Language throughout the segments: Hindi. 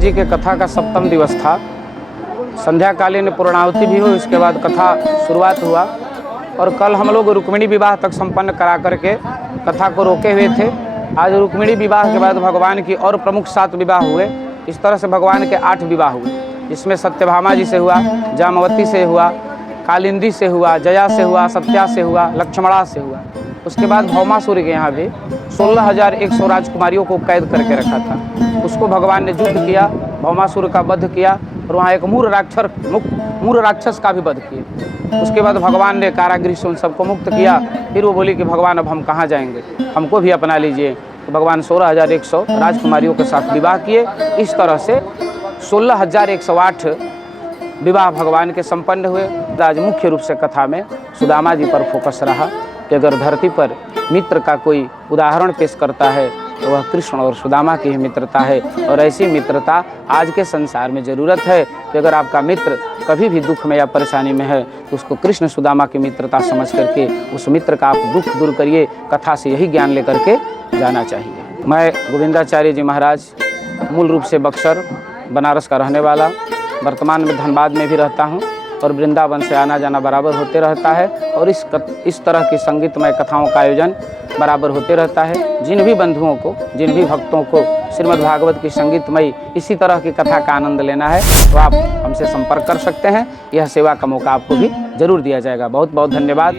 जी के कथा का 7वां दिवस था। संध्याकालीन पूर्णाहुति भी हुई, इसके बाद कथा शुरुआत हुआ और कल हम लोग रुक्मिणी विवाह तक संपन्न करा करके कथा को रोके हुए थे। आज रुक्मिणी विवाह के बाद भगवान की और प्रमुख 7 विवाह हुए। इस तरह से भगवान के 8 विवाह हुए। इसमें सत्यभामा जी से हुआ, जामवती से हुआ, कालिंदी से हुआ, जया से हुआ, सत्या से हुआ, लक्ष्मणा से हुआ। उसके बाद भौमासुर के यहाँ भी 16,100 राजकुमारियों को कैद करके रखा था। उसको भगवान ने युद्ध किया, भौमासुर का वध किया और वहाँ एक मूर राक्षस का भी वध किया। उसके बाद भगवान ने कारागृह से उन सबको मुक्त किया। फिर वो बोली कि भगवान अब हम कहाँ जाएंगे, हमको भी अपना लीजिए। तो भगवान 16,100 राजकुमारियों के साथ विवाह किए। इस तरह से 16,108 विवाह भगवान के संपन्न हुए। आज मुख्य रूप से कथा में सुदामा जी पर फोकस रहा कि अगर धरती पर मित्र का कोई उदाहरण पेश करता है तो वह कृष्ण और सुदामा की ही मित्रता है। और ऐसी मित्रता आज के संसार में ज़रूरत है कि अगर आपका मित्र कभी भी दुख में या परेशानी में है तो उसको कृष्ण सुदामा की मित्रता समझ करके उस मित्र का आप दुख दूर करिए। कथा से यही ज्ञान लेकर के जाना चाहिए। मैं गोविंदाचार्य जी महाराज मूल रूप से बक्सर बनारस का रहने वाला, वर्तमान में धनबाद में भी रहता हूँ और वृंदावन से आना जाना बराबर होते रहता है। और इस तरह की संगीतमय कथाओं का आयोजन बराबर होते रहता है। जिन भी बंधुओं को, जिन भी भक्तों को श्रीमद् भागवत की संगीतमयी इसी तरह की कथा का आनंद लेना है तो आप हमसे संपर्क कर सकते हैं। यह सेवा का मौका आपको भी जरूर दिया जाएगा। बहुत बहुत धन्यवाद।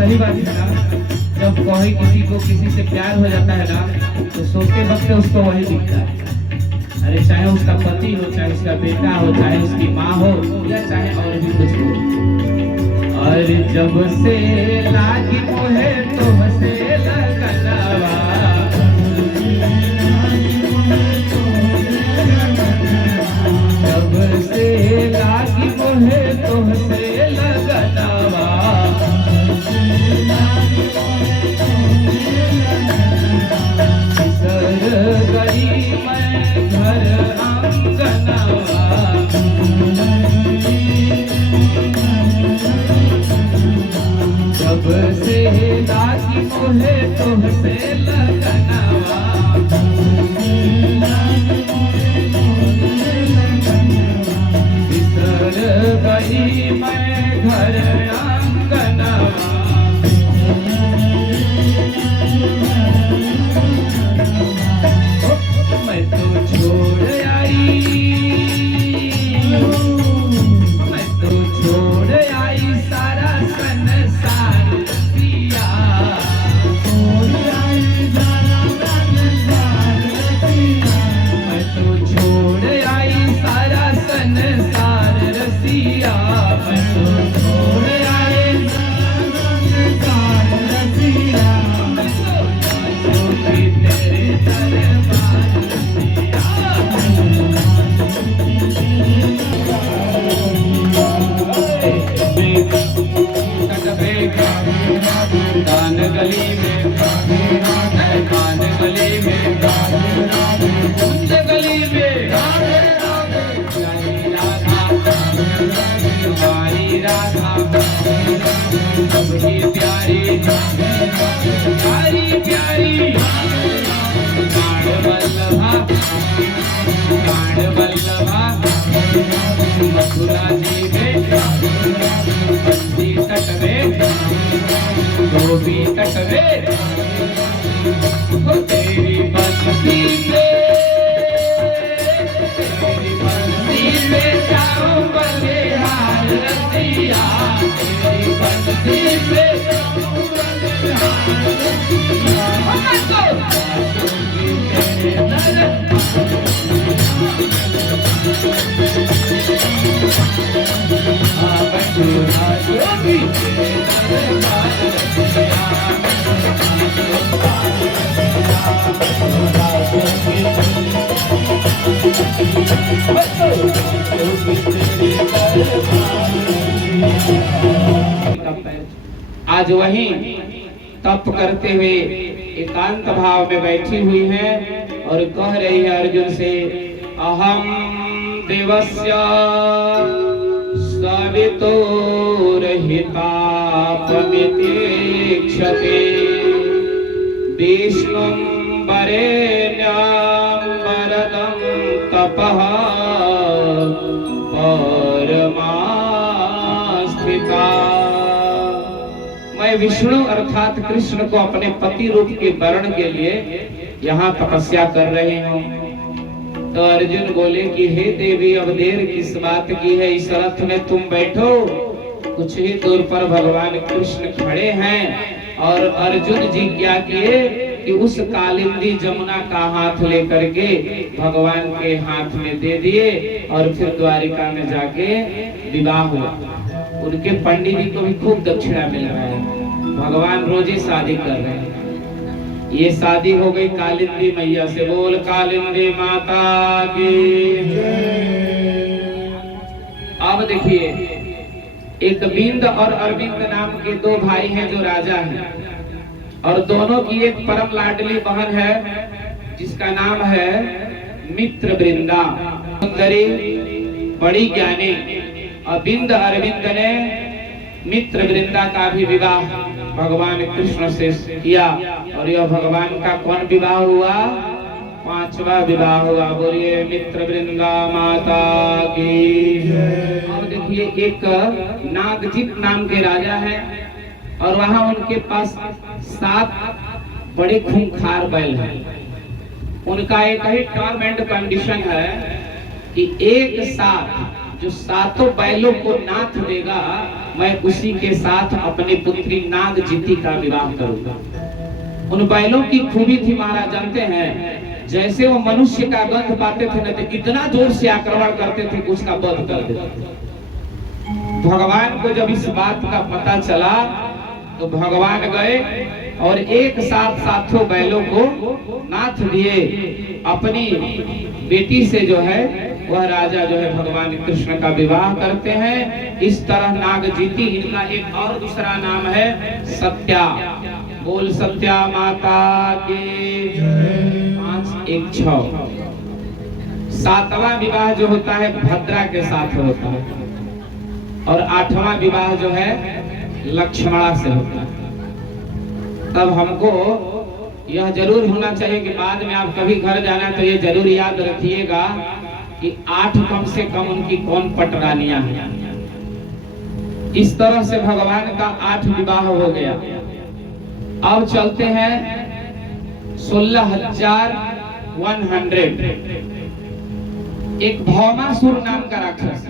सही बात है ना। जब कोई किसी को किसी से प्यार हो जाता है ना तो सोते वक्त उसको वही दिखता है। अरे चाहे उसका पति हो, चाहे उसका बेटा हो, चाहे उसकी माँ हो या चाहे और भी कुछ हो। और जब से लागी मोहे तुमसे लगनवा, जब से लागी मोहे तुमसे लगनवा, गई मैं घर आंगनवा, जब से लागी मोहे तुमसे लगनवा, बिसर गई मैं घर आंगनवा। मैं तो छोड़ आई, मैं तो छोड़ आई सारा संसार रसिया, छोड़ आई सारा संसार रसिया, मैं तो छोड़ आई सारा संसार रसिया, मैं तो छोड़ आई सारा संसार रसिया, मैं तो तेरे दरबार कान गली में, कान गली में, कुंज गली में, तुम्हारी राधा सबकी प्यारी, प्यारी प्यारी मैया तेरी बंसी से आज वही तप करते हुए एकांत भाव में बैठी हुई है और कह रही है अर्जुन से, अहम देवस्य सवितुर्हितापमितीक्षते विष्णुं वरेण्यं वरदं तपः परमास्थिता। मैं विष्णु अर्थात कृष्ण को अपने पति रूप के वरण के लिए यहाँ तपस्या कर रही हूँ। तो अर्जुन बोले कि हे देवी, अब देर किस बात की है, इस रथ में तुम बैठो। कुछ ही दूर पर भगवान कृष्ण खड़े हैं और अर्जुन जी क्या किए कि उस कालिंदी जमुना का हाथ लेकर के भगवान के हाथ में दे दिए और फिर द्वारिका में जाके विवाह हुआ। उनके पंडित जी को भी खूब दक्षिणा मिल रहा है, भगवान रोजे शादी कर रहे हैं। ये शादी हो गई कालिंदी मैया से। बोल कालिंदी माता की जय। अब देखिए, एक बिंद और अरविंद नाम के दो भाई हैं जो राजा हैं, और दोनों की एक परम लाडली बहन है जिसका नाम है मित्र वृंदा। सुंदरी बड़ी ज्ञानी। और बिंद अरविंद ने मित्र वृंदा का भी विवाह भगवान कृष्ण से किया, और यह भगवान का कौन विवाह हुआ? पांचवा विवाह हुआ। बोलिए मित्र वृंदा माता की जय। और देखिए, एक नागजित नाम के राजा है और वहां उनके पास 7 बड़े खूंखार बैल हैं। उनका एक ही टर्म एंड कंडीशन है कि एक साथ जो 7 बैलों को नाथ देगा, मैं उसी के साथ अपनी पुत्री नागजिती का विवाह करूंगा। उन बैलों की खूबी थी महाराज, जानते हैं, जैसे वो मनुष्य का गंध पाते थे न, तो इतना जोर से आक्रमण करते थे कि उसका वध कर देते। भगवान को जब इस बात का पता चला तो भगवान गए और एक साथ 7 बैलों को नाथ दिए। अपनी बेटी से जो है वह राजा जो है भगवान कृष्ण का विवाह करते हैं। इस तरह नागजीती, इनका एक और दूसरा नाम है सत्या। बोल सत्या माता की जय। 5 1 6। 7वां विवाह जो होता है भद्रा के साथ होता है, और 8वां विवाह जो है लक्ष्मणा से होता है। तब हमको यह जरूर होना चाहिए कि बाद में आप कभी घर जाना तो ये जरूर याद रखिएगा कि 8 कम से कम उनकी कौन पटरानियां हैं। इस तरह से भगवान का 8 विवाह हो गया। अब चलते हैं 16,100। एक भौमासुर नाम का राक्षस।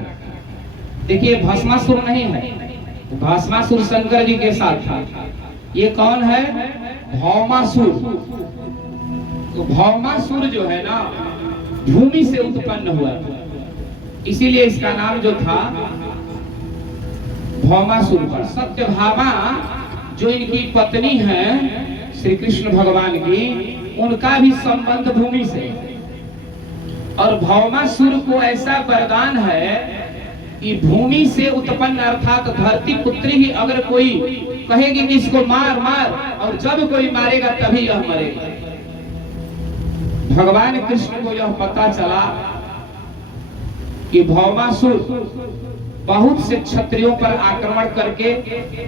देखिए, भस्मासुर नहीं है, भस्मासुर शंकर जी के साथ था। ये कौन है? भौमासुर। तो भौमासुर जो है ना, भूमि से उत्पन्न हुआ था, इसीलिए इसका नाम जो था भौमासुर था। सत्यभामा जो इनकी पत्नी है श्री कृष्ण भगवान की, उनका भी संबंध भूमि से। और भौमासुर को ऐसा वरदान है कि भूमि से उत्पन्न अर्थात धरती पुत्री ही अगर कोई कहेगी कि इसको मार मार, और जब कोई मारेगा तभी यह मरेगा। भगवान कृष्ण को यह पता चला कि भौमासुर बहुत से क्षत्रियों पर आक्रमण करके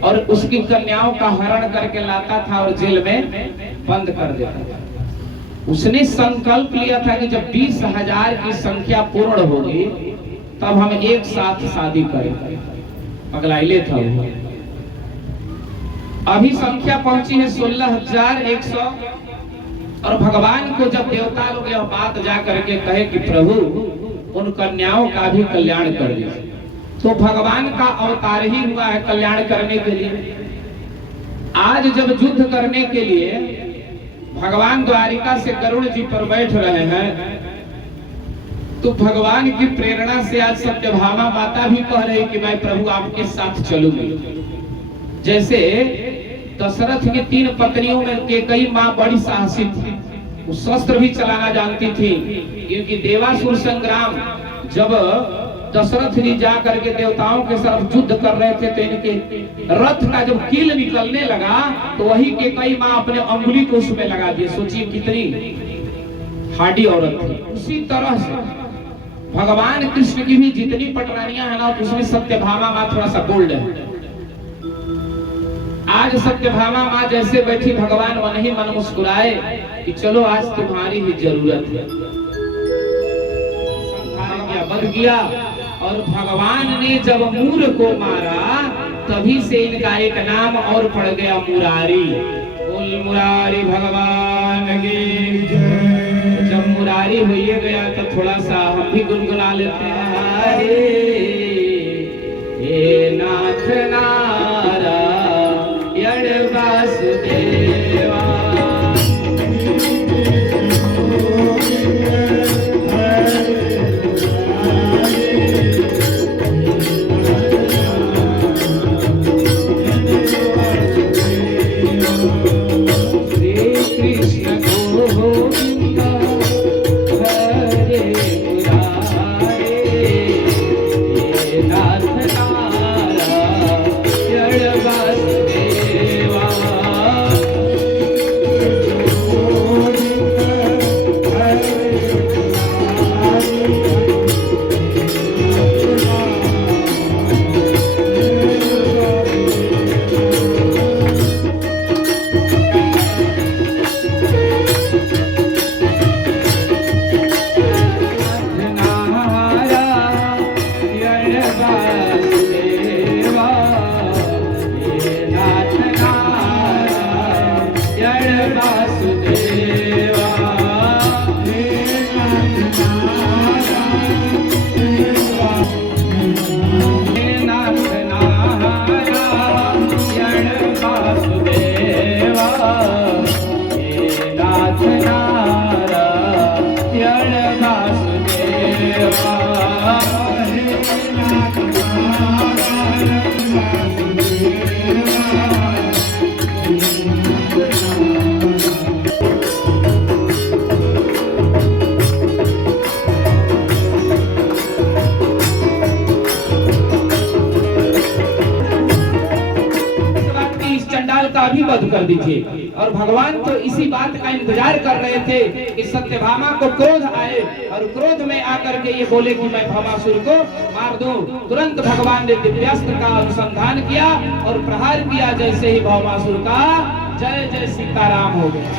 और उसकी कन्याओं का हरण करके लाता था और जेल में बंद कर देता था। उसने संकल्प लिया था कि जब 20,000 की संख्या पूर्ण होगी तब हम एक साथ शादी करेंगे। पगलाइले था वो। अभी संख्या पहुंची है 16,100। और भगवान को जब देवता लोग यह बात जा करके कहे कि प्रभु उन कन्याओं का भी कल्याण कर दीजिए, तो भगवान का अवतार ही हुआ है कल्याण करने के लिए। आज जब युद्ध करने के लिए भगवान द्वारिका से गरुड़ जी पर बैठ रहे हैं, तो भगवान की प्रेरणा से आज सत्यभामा माता भी कह रही कि मैं प्रभु आपके साथ चलूंगी। जैसे दशरथ की 3 पत्नियों में कैकेयी मां बड़ी साहसी थी, वो शस्त्र भी चलाना जानती थी, क्योंकि देवासुर संग्राम जब दशरथ जी जा करके देवताओं के साथ युद्ध कर रहे थे, तो इनके रथ का जब कील निकलने लगा तो वही कैकेयी मां अपने अंगुली को उसमें लगा दी। सोचिए कितनी हाडी औरत थी। उसी तरह से भगवान कृष्ण की भी जितनी पटरानियां है ना, उसमें सत्यभामा मां थोड़ा सा बोल्ड है। आज सत्यभामा मां जैसे बैठी, भगवान मन ही मन मुस्कुराए कि चलो आज तुम्हारी ही जरूरत है। बन गया और भगवान ने जब मूर को मारा, तभी से इनका एक नाम और पड़ गया मुरारी। बोल मुरारी भगवान की जय। जब मुरारी हो गया तो थोड़ा सा हम भी गुनगुना लेते हैं, हे नाथ नारायण वासुदेवा। वध कर दीजिए। और भगवान तो इसी बात का इंतजार कर रहे थे कि सत्यभामा को क्रोध आए, और क्रोध में आकर के ये बोले कि मैं भवासुर को मार दूं। तुरंत भगवान ने दिव्यास्त्र का अनुसंधान किया और प्रहार किया। जैसे ही भवासुर का जय जय सीताराम हो गया।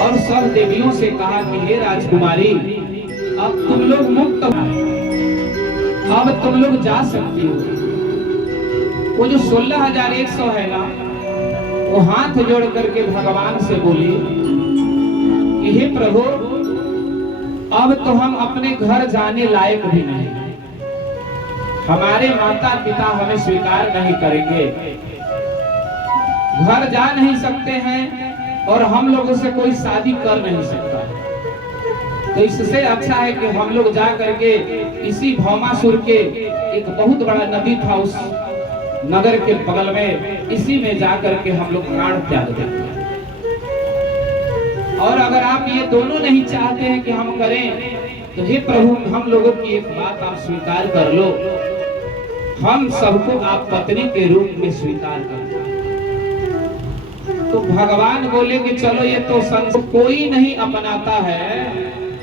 और सब देवियों से कहा कि हे राजकुमारी, अब तुम लोग मुक्त हो, अब तुम लोग जा सकती हो। वो जो 16,100 है ना, वो हाथ जोड़ करके भगवान से बोली कि हे प्रभु, अब तो हम अपने घर जाने लायक भी नहीं, हमारे माता पिता हमें स्वीकार नहीं करेंगे, घर जा नहीं सकते हैं और हम लोगों से कोई शादी कर नहीं सकता। तो इससे अच्छा है कि हम लोग जा करके इसी भौमासुर के एक बहुत बड़ा नदी था उस नगर के बगल में, इसी में जाकर के हम लोग प्राण त्याग देते हैं। और अगर आप ये दोनों नहीं चाहते हैं कि हम करें, तो हे प्रभु, हम लोगों की एक बात आप स्वीकार कर लो, हम सबको आप पत्नी के रूप में स्वीकार कर लो। तो भगवान बोले कि चलो, ये तो संत कोई नहीं अपनाता है,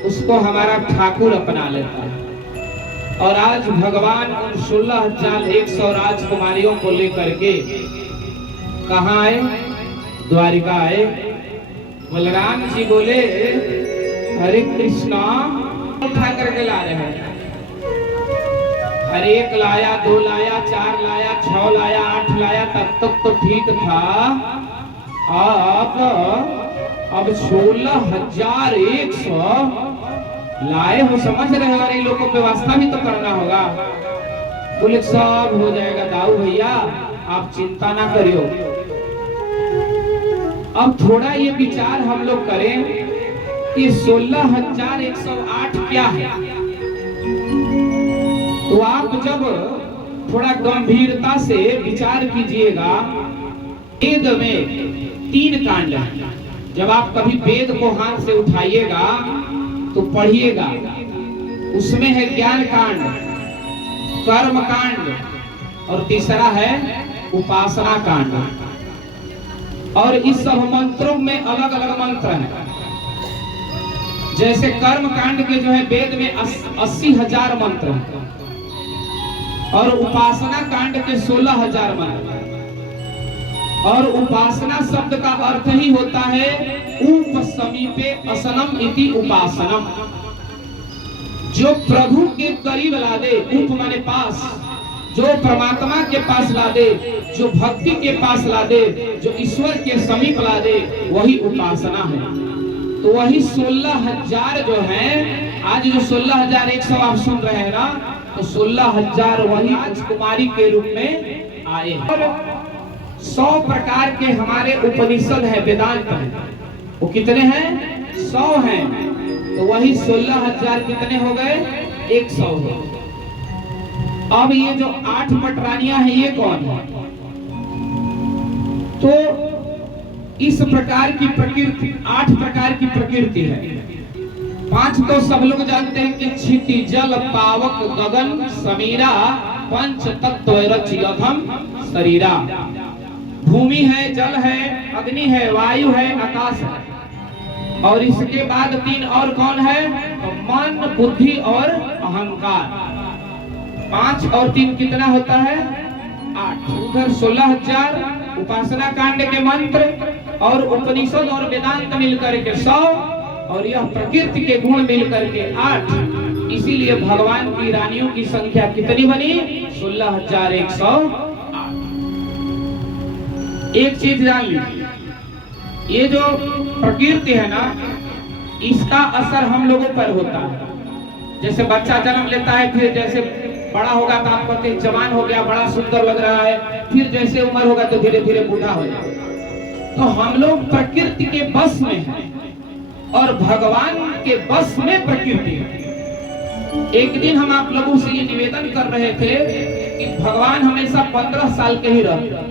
उसको हमारा ठाकुर अपना लेता है। और आज भगवान उन 16,100 राजकुमारियों को लेकर के कहाँ आए? द्वारिका आए। बलराम जी बोले, हरे कृष्णा, उठा करके ला रहे हैं। अरे 1 लाया, 2 लाया, 4 लाया, 6 लाया, 8 लाया, तब तक तो ठीक था। अब 16,100 लाए हो, समझ रहे हो? इन लोगों को व्यवस्था भी तो करना होगा। बोले सब हो जाएगा दाऊ भैया, आप चिंता ना करियो। अब थोड़ा ये विचार हम लोग करें कि 16,108 क्या है। तो आप जब थोड़ा गंभीरता से विचार कीजिएगा, वेद में 3 कांड है। जब आप कभी वेद को हाथ से उठाइएगा तो पढ़िएगा, उसमें है ज्ञान कांड, कर्म कांड और तीसरा है उपासना कांड। और इस सब मंत्रों में अलग अलग मंत्र हैं। जैसे कर्म कांड के जो है वेद में 80,000 मंत्र हैं और उपासना कांड के 16,000 मंत्र। और उपासना शब्द का अर्थ ही होता है उप समीपे असनम इति उपासनम, जो प्रभु के करीब ला दे। उप माने पास, जो परमात्मा के पास ला दे, जो भक्ति के पास ला दे, जो ईश्वर के समीप ला दे, वही उपासना है। तो वही 16,000 जो है, आज जो 16,100 आप सुन रहे हैं ना, तो 16,000 वही राजकुमारी के रूप में आए हैं। 100 प्रकार के हमारे उपनिषद है, वेदांत है। वो कितने हैं? 100 हैं। तो वही 16,000 कितने हो गए? 100 हो गए। अब ये जो 8 पटरानियां हैं, ये कौन है? तो इस प्रकार की प्रकृति, 8 प्रकार की प्रकृति है। 5 तो सब लोग जानते हैं कि क्षिति, जल, पावक, गगन, समीरा, पंच तत्व रचियथम शरीरा। भूमि है, जल है, अग्नि है, वायु है, आकाश है। और इसके बाद 3 और कौन है? तो मन, बुद्धि और अहंकार। 5 और 3 कितना होता है? 8। उधर 16,000 उपासना कांड के मंत्र और उपनिषद और वेदांत मिलकर के 100 और यह प्रकृति के गुण मिलकर के 8। इसीलिए भगवान की रानियों की संख्या कितनी बनी? 16,108। एक चीज जान लीजिए, ये जो प्रकृति है ना, इसका असर हम लोगों पर होता है। जैसे बच्चा जन्म लेता है, फिर जैसे बड़ा होगा तो आप कहते हैं जवान हो गया, बड़ा सुंदर लग रहा है, फिर जैसे उम्र होगा तो धीरे धीरे बूढ़ा हो जाएगा। तो हम लोग प्रकृति के बस में हैं और भगवान के बस में प्रकृति है। एक दिन हम आप लोगों से ये निवेदन कर रहे थे कि भगवान हमेशा 15 साल के ही रहते हैं,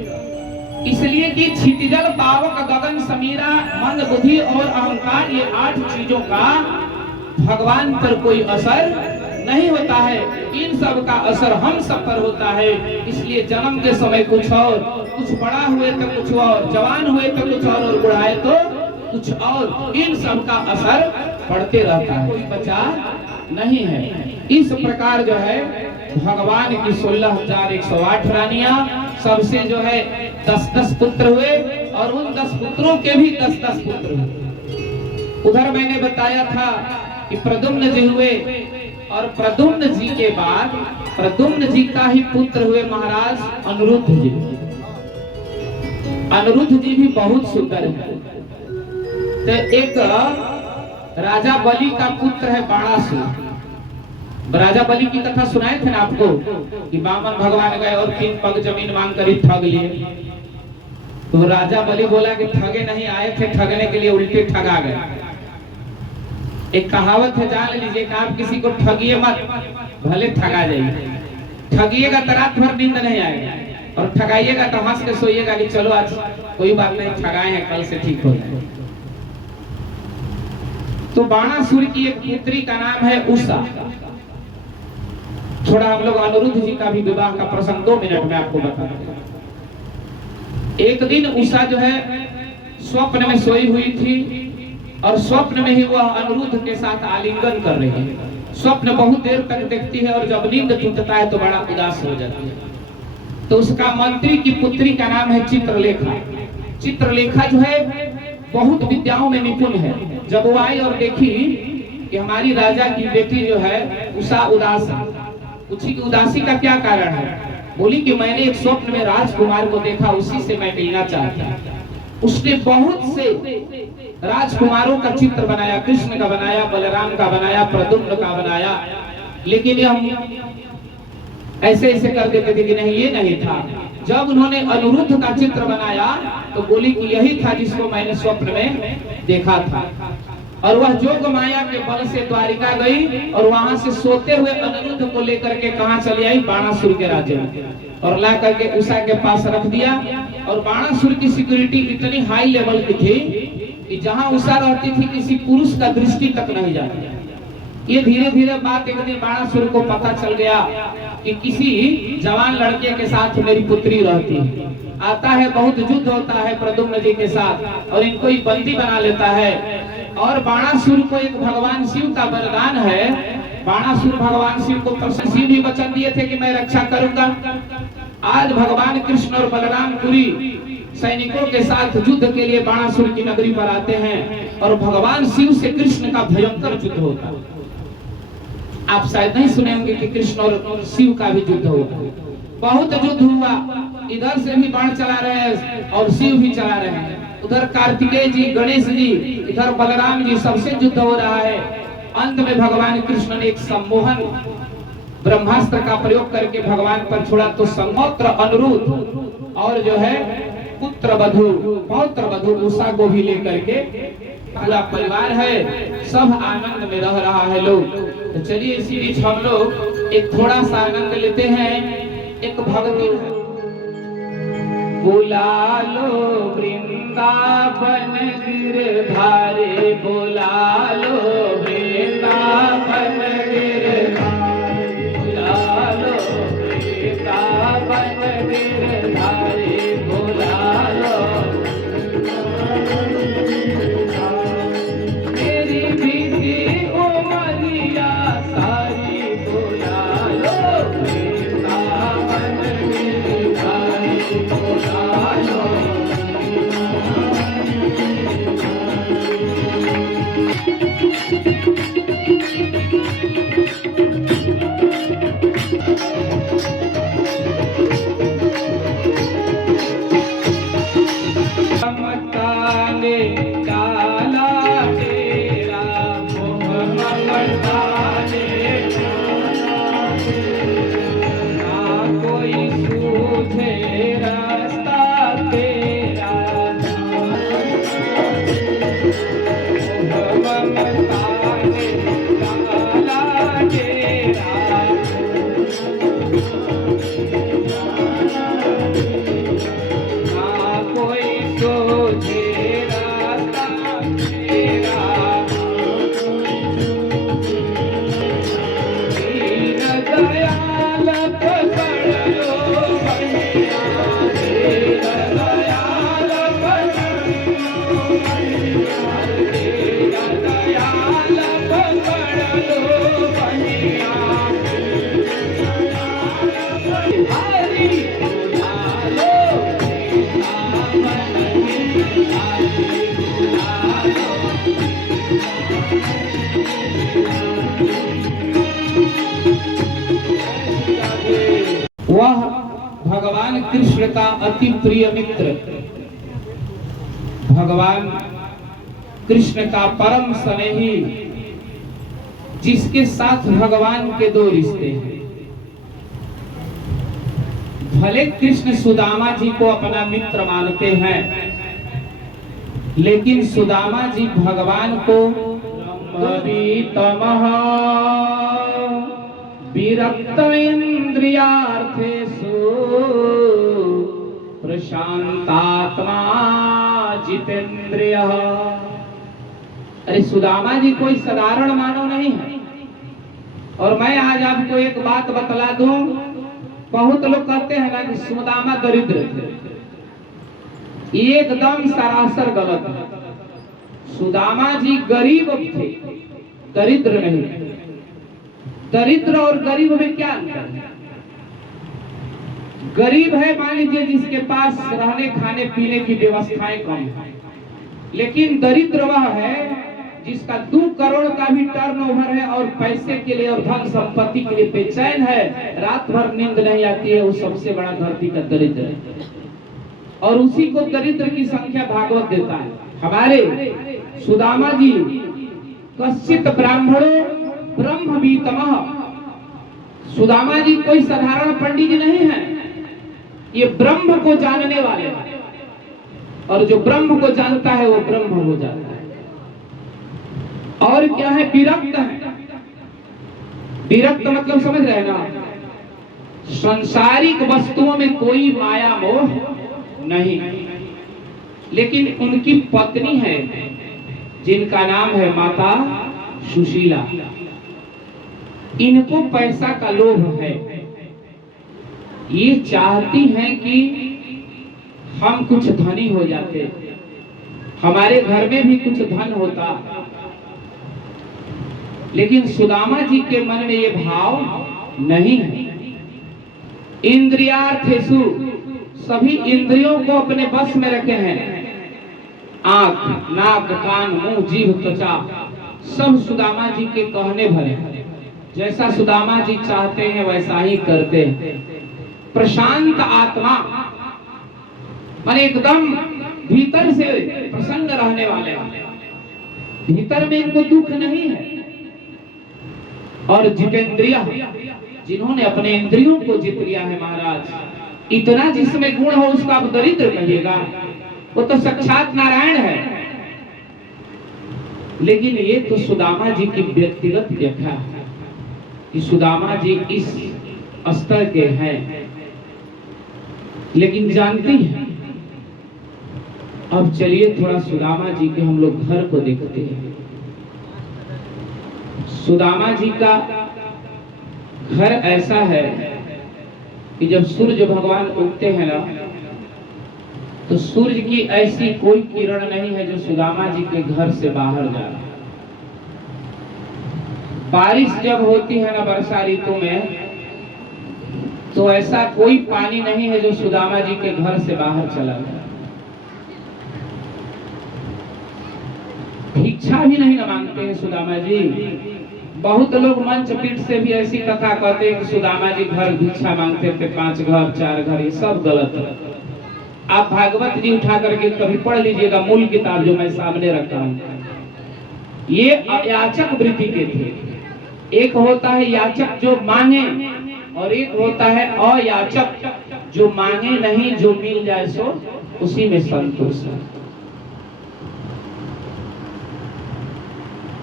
इसलिए कि क्षितिजल, पावक, गगन, समीरा, मन, बुद्धि और अहंकार, ये 8 चीजों का भगवान पर कोई असर नहीं होता है। इन सब का असर हम सब पर होता है। इसलिए जन्म के समय कुछ और, कुछ बड़ा हुए तो कुछ और, जवान हुए तो कुछ और बुढ़ाए तो कुछ और, इन सब का असर पड़ते रहता है, कोई बचा नहीं है। इस प्रकार जो है भगवान की 16,108 रानियां, सबसे जो है 10-10 पुत्र हुए और उन 10 पुत्रों के भी 10-10 पुत्र हुए। उधर मैंने बताया था कि प्रद्युम्न जी हुए और प्रद्युम्न जी के बाद प्रद्युम्न जी का ही पुत्र हुए महाराज अनिरुद्ध जी। अनिरुद्ध जी भी बहुत सुंदर है। तो एक राजा बलि का पुत्र है बाणासुर। राजा बलि की कथा सुनाए थे ना आपको कि बामन भगवान गए और 3 पग जमीन मांग कर ही ठग लिए। तो राजा बलि बोला कि ठगे नहीं आए थे, ठगने के लिए उल्टे ठगा गए। एक कहावत है, जान लीजिए कि आप किसी को ठगिए मत, भले ठगा जाइए। ठगिएगा तो रात भर नींद नहीं आएगा और ठगाइएगा तो हंस के सोइएगा कि चलो आज कोई बात नहीं, ठगाए हैं, कल से ठीक हो जाए। तो बाणासुर की एक पुत्री का नाम है उषा। थोड़ा हम लोग अनिरुद्ध जी का भी विवाह का प्रसंग 2 मिनट में आपको बता दूं। एक दिन उषा जो है स्वप्न में सोई हुई थी और स्वप्न में ही वह अनिरुद्ध के साथ आलिंगन कर रही है। स्वप्न बहुत देर तक देखती है और जब नींद टूटता है तो बड़ा उदास हो जाती है। तो उसका मंत्री की पुत्री का नाम है चित्रलेखा। चित्रलेखा जो है बहुत विद्याओं में निपुण है। जब वो आई और देखी कि हमारी राजा की बेटी जो है उषा उदास है, पूछी कि उदासी का क्या कारण है? बोली कि मैंने एक स्वप्न में राजकुमार को देखा, उसी से मैं मिलना चाहती हूँ। उसने बहुत से राजकुमारों का चित्र बनाया, कृष्ण का बनाया, बलराम का बनाया, प्रद्युम्न का बनाया, लेकिन यह ऐसे ऐसे कर देते थे कि नहीं ये नहीं था। जब उन्होंने अनिरुद्ध का चित्र बनाया तो बोली कि यही था जिसको मैंने स्वप्न में देखा था। और वह जोग माया के बल से द्वारिका गई और वहां से सोते हुए अनिरुद्ध को लेकर के कहां चली आई, बाणासुर के राज्य में, और ला करके उषा के पास रख दिया। और बाणासुर की सिक्योरिटी इतनी हाई लेवल की थी कि जहां उषा रहती थी किसी पुरुष का दृष्टि तक नहीं जाती। ये धीरे धीरे बात एक दिन बाणासुर को पता चल गया कि किसी जवान लड़के के साथ मेरी पुत्री रहती है। आता है, बहुत युद्ध होता है प्रद्युम्न जी के साथ और इनको ही बंदी बना लेता है। और बाणासुर को एक भगवान शिव का वरदान है। बाणासुर भगवान शिव को प्रसन्न, शिव भी वचन दिए थे कि मैं रक्षा करूंगा। आज भगवान कृष्ण और बलराम पुरी सैनिकों के साथ युद्ध के लिए बाणासुर की नगरी पर आते हैं और भगवान शिव से कृष्ण का भयंकर युद्ध होता है। आप शायद नहीं सुने होंगे कि कृष्ण और शिव का भी युद्ध हुआ, बहुत युद्ध हुआ। इधर से भी बाण चला रहे हैं और शिव भी चला रहे हैं, उधर कार्तिकेय जी, गणेश जी, इधर बलराम जी, सबसे युद्ध हो रहा है। अंत में भगवान कृष्ण ने एक सम्मोहन ब्रह्मास्त्र का प्रयोग करके भगवान पर छोड़ा तो संगोत्र अनिरुद्ध और जो है पुत्र वधु, पौत्र वधु उषा को भी लेकर के पूरा परिवार है, सब आनंद में रह रहा है लोग। तो चलिए इसी बीच हम लोग एक थोड़ा सा आनंद लेते हैं। एक भक्ति बुला लो वृंदावन गिरधारे, बुला लो वृंदावन गिरधारे, बुला लो वृंदावन गिरधारे, बुला लो मेरी बीती उमरिया सारी, बुला लो वृंदावन गिरधारे, बुला लो। वह भगवान कृष्ण का अति प्रिय मित्र, भगवान कृष्ण का परम स्नेही, जिसके साथ भगवान के दो रिश्ते हैं। भले कृष्ण सुदामा जी को अपना मित्र मानते हैं, लेकिन सुदामा जी भगवान को विरक्त इंद्रियार्थेषु प्रशांतात्मा जितेंद्रियः। अरे सुदामा जी कोई साधारण मानव नहीं है। और मैं आज आपको एक बात बतला दूं, बहुत लोग कहते हैं ना कि सुदामा दरिद्र थे, एकदम सरासर गलत है। सुदामा जी गरीब थे, दरिद्र नहीं। दरिद्र और गरीब में क्या अंतर है? गरीब है मान लीजिए जिसके पास रहने खाने पीने की व्यवस्थाएं कम है, लेकिन दरिद्र वह है जिसका 2 करोड़ का भी टर्नओवर है और पैसे के लिए और धन संपत्ति के लिए बेचैन है, रात भर नींद नहीं आती है, वो सबसे बड़ा धरती का दरिद्र है। और उसी को दरिद्र की संख्या भागवत देता है। हमारे सुदामा जी कश्चित ब्राह्मणों ब्रह्मवीतमः, सुदामा जी कोई साधारण पंडित जी नहीं है, ये ब्रह्म को जानने वाले हैं, और जो ब्रह्म को जानता है वो ब्रह्म हो जाता है। और क्या है, विरक्त है। विरक्त मतलब समझ रहे हैं ना, सांसारिक वस्तुओं में कोई माया मोह नहीं। लेकिन उनकी पत्नी है जिनका नाम है माता सुशीला, इनको पैसा का लोभ है। ये चाहती हैं कि हम कुछ धनी हो जाते, हमारे घर में भी कुछ धन होता। लेकिन सुदामा जी के मन में ये भाव नहीं है। इंद्रियार्थेषु, सभी इंद्रियों को अपने बस में रखे हैं। आंख, नाक, कान, मुंह, जीभ, त्वचा, सब सुदामा जी के कहने भरे हैं। जैसा सुदामा जी चाहते हैं वैसा ही करते हैं। प्रशांत आत्मा, माने एकदम भीतर से प्रसन्न रहने वाले, भीतर में इनको दुख नहीं है। और जितेंद्रिय, जिन्होंने अपने इंद्रियों को जीत लिया है महाराज, इतना जिसमें गुण हो उसका आप दरिद्र कहिएगा, वो तो साक्षात नारायण है। लेकिन ये तो सुदामा जी की व्यक्तिगत व्याख्या है कि सुदामा जी इस स्तर के हैं। लेकिन जानती हैं, अब चलिए थोड़ा सुदामा जी के हम लोग घर को देखते हैं। सुदामा जी का घर ऐसा है कि जब सूर्य भगवान उगते हैं ना, तो सूर्य की ऐसी कोई किरण नहीं है जो सुदामा जी के घर से बाहर जा रहा है। बारिश जब होती है ना वर्षा ऋतु में, तो ऐसा कोई पानी नहीं है जो सुदामा जी के घर से बाहर चला गया। भिक्षा भी नहीं मांगते हैं सुदामा जी। बहुत लोग मंच पीठ से भी ऐसी कथा कहते हैं कि सुदामा जी घर भिक्षा मांगते थे, 5 घर 4 घर, ये सब गलत है। आप भागवत जी उठा करके कभी पढ़ लीजिएगा, मूल किताब जो मैं सामने रखा हूँ। ये याचक वृत्ति के थे। एक होता है याचक जो मांगे, और एक होता है अयाचक जो मांगे नहीं, जो मिल जाए सो उसी में संतोष है।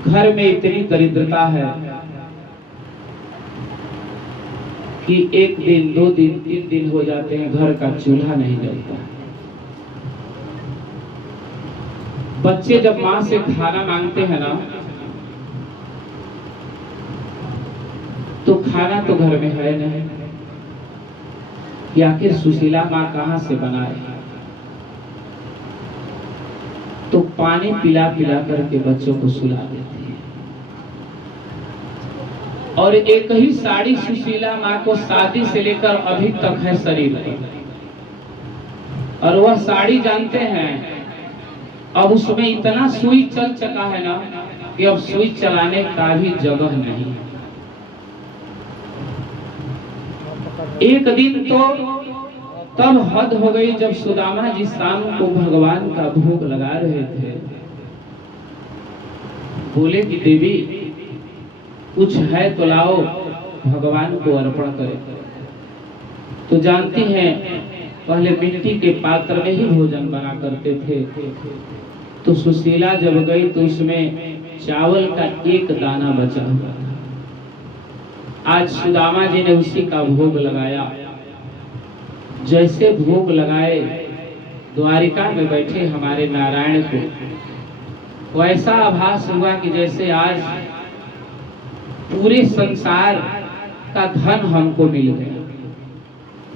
घर में इतनी दरिद्रता है कि 1 दिन 2 दिन 3 दिन हो जाते हैं, घर का चूल्हा नहीं जलता। बच्चे जब माँ से खाना मांगते हैं ना, तो खाना तो घर में है नहीं, या आखिर सुशीला माँ कहाँ से बनाए। तो पानी पिला पिला करके बच्चों को सुला देती है। और एक ही साड़ी सुशीला माँ को शादी से लेकर अभी तक है शरीर पर, और वह साड़ी जानते हैं अब उसमें इतना सुई चल चका है ना कि अब सुई चलाने का भी जगह नहीं। एक दिन तो तब हद हो गई जब सुदामा जी शाम को भगवान का भोग लगा रहे थे। बोले कि देवी कुछ है तो लाओ, भगवान को अर्पण करें। तो जानती हैं पहले मिट्टी के पात्र में ही भोजन बना करते थे। तो सुशीला जब गई तो उसमें चावल का 1 दाना बचा हुआ था। आज सुदामा जी ने उसी का भोग लगाया। जैसे भोग लगाए, द्वारिका में बैठे हमारे नारायण को वैसा आभास हुआ कि जैसे आज पूरे संसार का धन हमको मिल गया।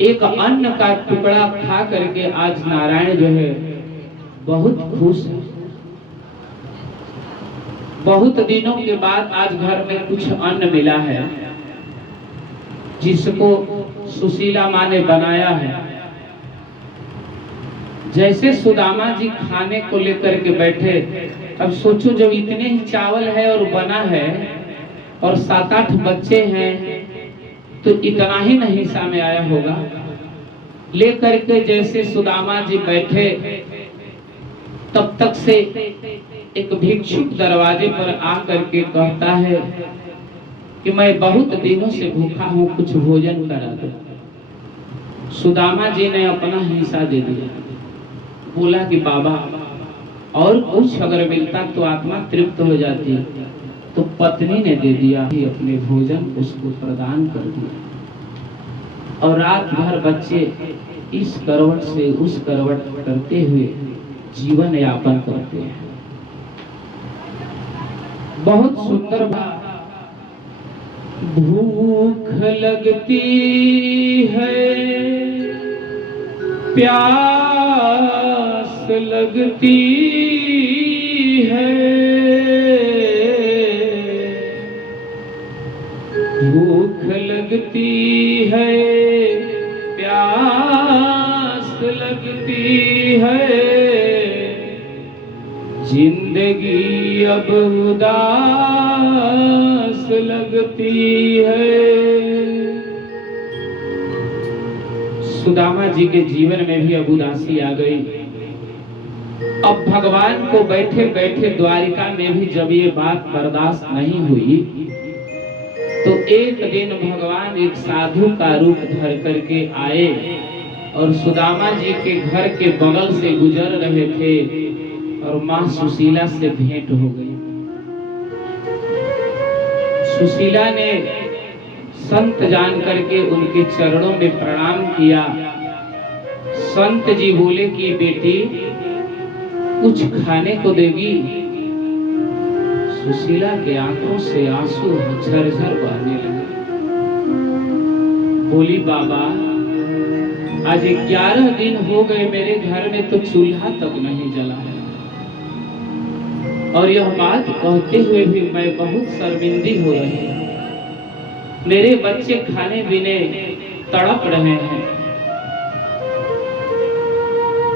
एक अन्न का टुकड़ा खा करके आज नारायण जो है बहुत खुश है। बहुत दिनों के बाद आज घर में कुछ अन्न मिला है जिसको सुशीला माँ ने बनाया है। जैसे सुदामा जी खाने को लेकर के बैठे, अब सोचो जब इतने ही चावल है और बना है और 7-8 बच्चे हैं तो इतना ही नहीं हिस्सा में आया होगा। लेकर के जैसे सुदामा जी बैठे, तब तक से एक भिक्षुक दरवाजे पर आकर के कहता है कि मैं बहुत दिनों से भूखा हूँ, कुछ भोजन करा दो। सुदामा जी ने अपना हिस्सा दे दिया, बोला कि बाबा और कुछ अगर मिलता तो आत्मा तृप्त हो जाती। तो पत्नी ने दे दिया, अपने भोजन उसको प्रदान कर दिया। और रात भर बच्चे इस करवट से उस करवट करते हुए जीवन यापन करते हैं। बहुत सुंदर बात। भूख लगती है, प्यास लगती है, भूख लगती है, प्यास लगती है, जिंदगी अब उदास लगती है। सुदामा जी के जीवन में भी अब उदासी आ गई। अब भगवान को बैठे बैठे द्वारिका में भी जब ये बात बर्दाश्त नहीं हुई, तो एक दिन भगवान एक साधु का रूप धर करके आए और सुदामा जी के घर के बगल से गुजर रहे थे और मां सुशीला से भेंट हो गई। सुशीला ने संत जान करके उनके चरणों में प्रणाम किया। संत जी बोले कि बेटी कुछ खाने को देगी? सुशीला के आंखों से आंसू झरझर बहने लगे। बोली बाबा आज 11 दिन हो गए मेरे घर में तो चूल्हा तक नहीं जला है, और यह बात कहते हुए भी मैं बहुत शर्मिंदी हो रही हूँ। मेरे बच्चे खाने पीने तड़प रहे हैं।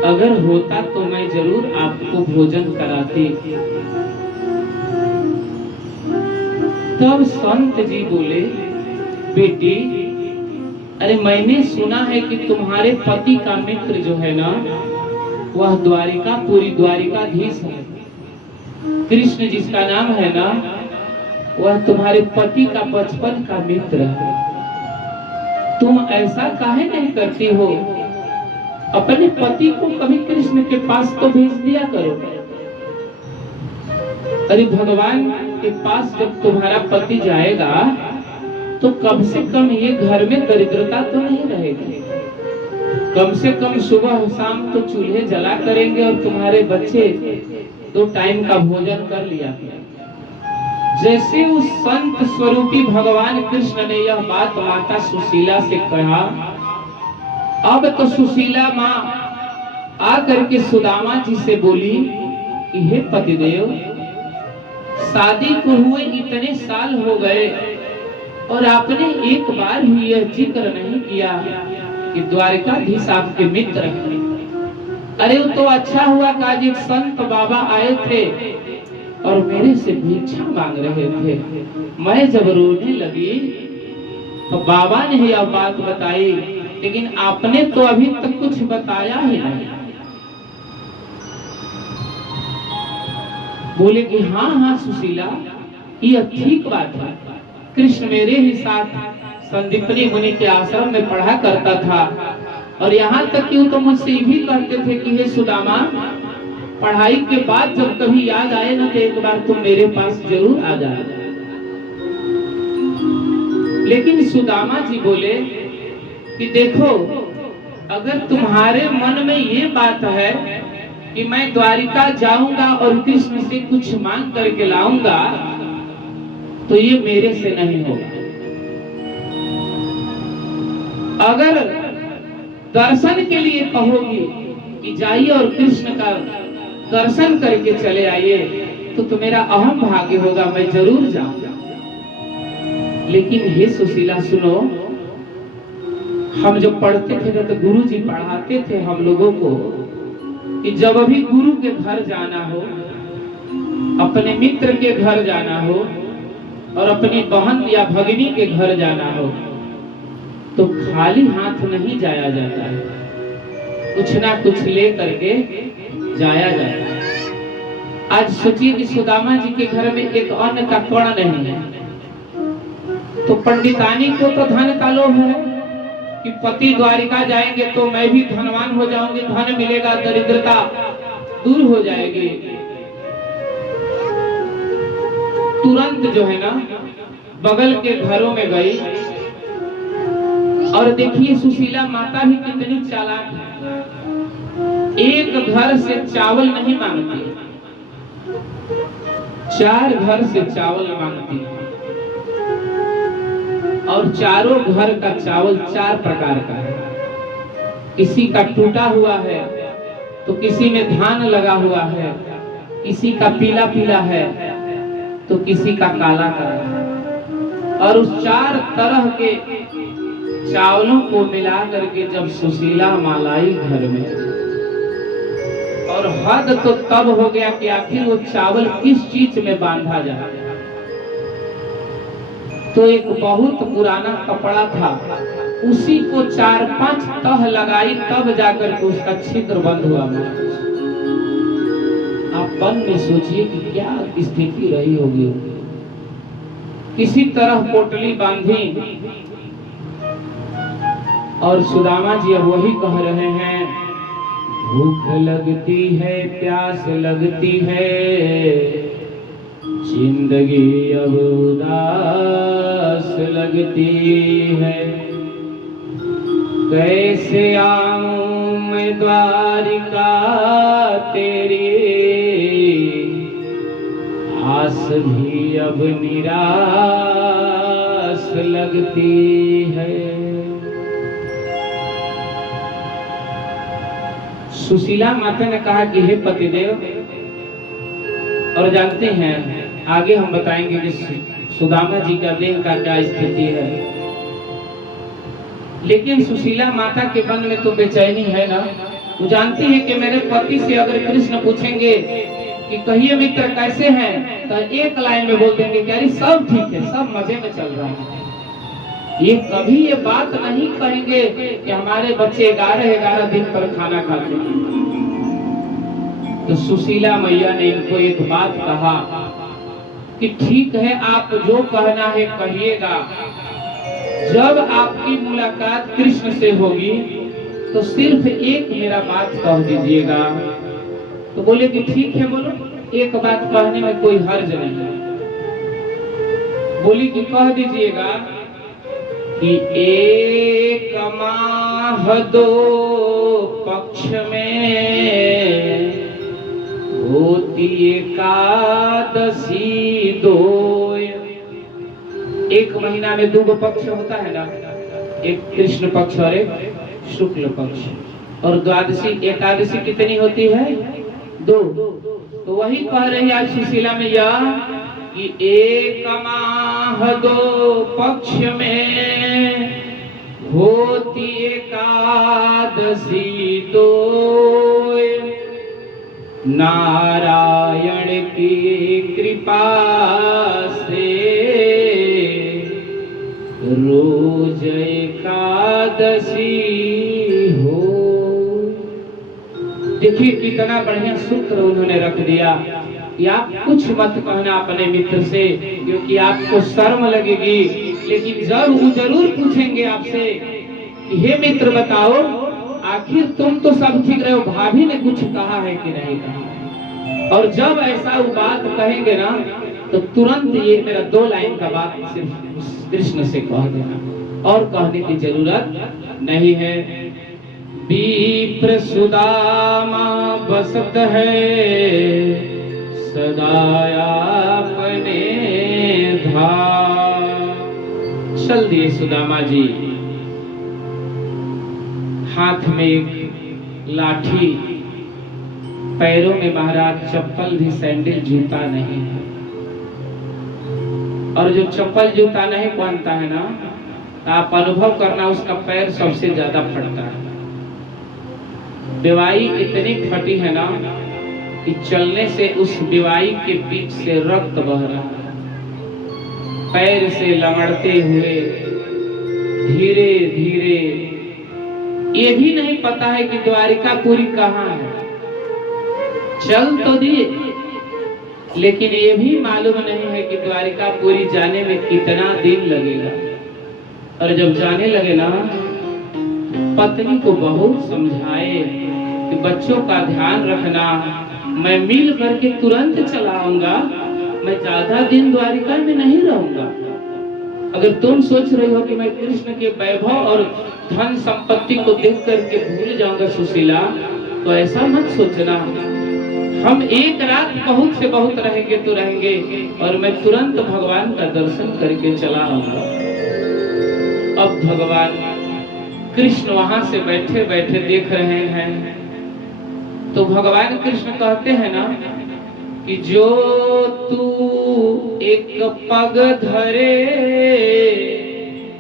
अगर होता तो मैं जरूर आपको भोजन कराती। तब संत जी बोले बेटी अरे मैंने सुना है कि तुम्हारे पति का मित्र जो है ना वह पूरी द्वारिकाधीश है। कृष्ण जिसका नाम है ना वह तुम्हारे पति का बचपन का मित्र है। तुम ऐसा काहे नहीं करती हो? अपने पति को कभी कृष्ण के पास तो भेज दिया करो। अरे भगवान के पास जब तुम्हारा पति जाएगा तो कम से कम ये घर में दरिद्रता तो नहीं रहेगी। कम से कम सुबह शाम तो चूल्हे जला करेंगे और तुम्हारे बच्चे 2 टाइम का भोजन कर लिया। जैसे उस संत स्वरूपी भगवान कृष्ण ने यह बात माता सुशीला से कहा, अब तो सुशीला माँ आकर के सुदामा जी से बोली कि हे पतिदेव शादी को हुए इतने साल हो गए और आपने एक बार भी यह जिक्र नहीं किया कि द्वारिकाधीश आपके मित्र हैं। अरे वो तो अच्छा हुआ कि आज एक संत बाबा आए थे और मेरे से भिक्षा मांग रहे थे। मैं जब रोने लगी तो बाबा ने यह बात बताई, लेकिन आपने तो अभी तक कुछ बताया ही नहीं। बोले कि हाँ हाँ सुशीला यह ठीक बात है। कृष्ण मेरे ही साथ संदीपनी मुनि के आश्रम में पढ़ा करता था और यहाँ तक कि वो तो मुझसे भी कहते थे कि हे सुदामा पढ़ाई के बाद जब कभी याद आए ना तो एक बार तुम मेरे पास जरूर आ जाए। लेकिन सुदामा जी बोले कि देखो अगर तुम्हारे मन में ये बात है कि मैं द्वारिका जाऊंगा और कृष्ण से कुछ मांग करके लाऊंगा तो ये मेरे से नहीं होगा। अगर दर्शन के लिए कहोगी कि जाइए और कृष्ण का दर्शन करके चले आइए तो मेरा अहम भाग्य होगा, मैं जरूर जाऊंगा। लेकिन हे सुशीला सुनो, हम जब पढ़ते थे ना तो गुरु जी पढ़ाते थे हम लोगों को कि जब भी गुरु के घर जाना हो, अपने मित्र के घर जाना हो और अपनी बहन या भगिनी के घर जाना हो तो खाली हाथ नहीं जाया जाता है, कुछ ना कुछ ले करके जाया जाता है। आज सोचिए कि सुदामा जी के घर में एक अन्न का कण नहीं है, तो पंडितानी को तो धन का लोभ है कि पति द्वारिका जाएंगे तो मैं भी धनवान हो जाऊंगी, धन मिलेगा, दरिद्रता दूर हो जाएगी। तुरंत जो है ना बगल के घरों में गई और देखिए सुशीला माता भी कितनी चालाक है। एक घर से चावल नहीं मांगती, 4 घर से चावल मांगती और चारों घर का चावल 4 प्रकार का है। किसी का टूटा हुआ है तो किसी में धान लगा हुआ है, किसी का पीला पीला है तो किसी का काला काला है। और उस 4 तरह के चावलों को मिला करके जब सुशीला मालाई घर में, और हद तो तब हो गया कि आखिर वो चावल किस चीज में बांधा जाए। तो एक बहुत पुराना कपड़ा था, उसी को 4-5 तह लगाई, तब जाकर के उसका छिद्र बंद हुआ। आप मन में सोचिए कि क्या स्थिति रही होगी। किसी तरह पोटली बांधी और सुदामा जी अब वही कह रहे हैं, भूख लगती है, प्यास लगती है, जिंदगी अब उदास लगती है। कैसे आऊं मैं द्वारिका तेरी, आस भी अब निराश लगती है। सुशीला माता ने कहा कि हे पतिदेव, और जानते हैं आगे हम बताएंगे कि सुदामा जी का देह का क्या स्थिति है, लेकिन सुशीला माता के मन में तो बेचैनी है ना। वो जानती है कि मेरे पति से अगर कृष्ण पूछेंगे कि कहिए मित्र कैसे हैं, तो एक लाइन में बोल देंगे कि अरे सब ठीक है, सब मजे में चल रहा है। ये कभी ये बात नहीं कहेंगे कि हमारे बच्चे 11 दिन पर खाना खाते हैं। तो सुशीला मैया ने इनको एक बात कहा कि ठीक है, आप जो कहना है कहिएगा, जब आपकी मुलाकात कृष्ण से होगी तो सिर्फ एक मेरा बात कह दीजिएगा। तो बोले कि ठीक है, बोलो, एक बात कहने में कोई हर्ज नहीं। बोली कि कह दीजिएगा कि 1 माह 2 पक्ष में होती एकादशी 2। 1 महीना में 2 पक्ष होता है ना, एक कृष्ण पक्ष और एक शुक्ल पक्ष, और द्वादशी एकादशी कितनी होती है? 2। तो वही कह रही आज सुशीला मैया कि 1 माह 2 पक्ष में होती एकादशी 2। नारायण की कृपा से रोज एकादशी हो। देखिए कितना बढ़िया सूत्र उन्होंने रख दिया कि आप कुछ मत कहना अपने मित्र से, क्योंकि आपको शर्म लगेगी, लेकिन जब वो जरूर पूछेंगे आपसे कि हे मित्र बताओ, आखिर तुम तो सब ठीक रहे हो, भाभी ने कुछ कहा है कि नहीं कहा। और जब ऐसा वो बात कहेंगे ना, तो तुरंत ये मेरा 2 लाइन का बात सिर्फ कृष्ण से कह देना, और कहने की जरूरत नहीं है। विप्र सुदामा बसत है सदा अपने धाम। चल दिए सुदामा जी, हाथ में एक लाठी, पैरों में महाराज चप्पल भी, सैंडल जूता नहीं है। और जो चप्पल जूता नहीं पहनता है ना, आप अनुभव करना, उसका पैर सबसे ज्यादा फटता है। बेवाई इतनी फटी है ना कि चलने से उस बेवाई के बीच से रक्त बह रहा है। पैर से लमड़ते हुए धीरे धीरे, ये भी नहीं पता है कि द्वारिकापुरी कहाँ है। चल तो दिए, लेकिन ये भी मालूम नहीं है कि द्वारिकापुरी जाने में कितना दिन लगेगा। और जब जाने लगे ना, पत्नी को बहुत समझाए कि बच्चों का ध्यान रखना, मैं मिल करके तुरंत चला आऊंगा, मैं ज्यादा दिन द्वारिका में नहीं रहूंगा। अगर तुम सोच रही हो कि मैं कृष्ण के वैभव और धन संपत्ति को देख करके भूल जाऊंगा सुशीला, तो ऐसा मत सोचना। हम एक रात बहुत से बहुत रहेंगे तो रहेंगे, और मैं तुरंत भगवान का दर्शन करके चला आऊंगा। अब भगवान कृष्ण वहां से बैठे बैठे देख रहे हैं, तो भगवान कृष्ण कहते हैं ना कि जो तू एक पग धरे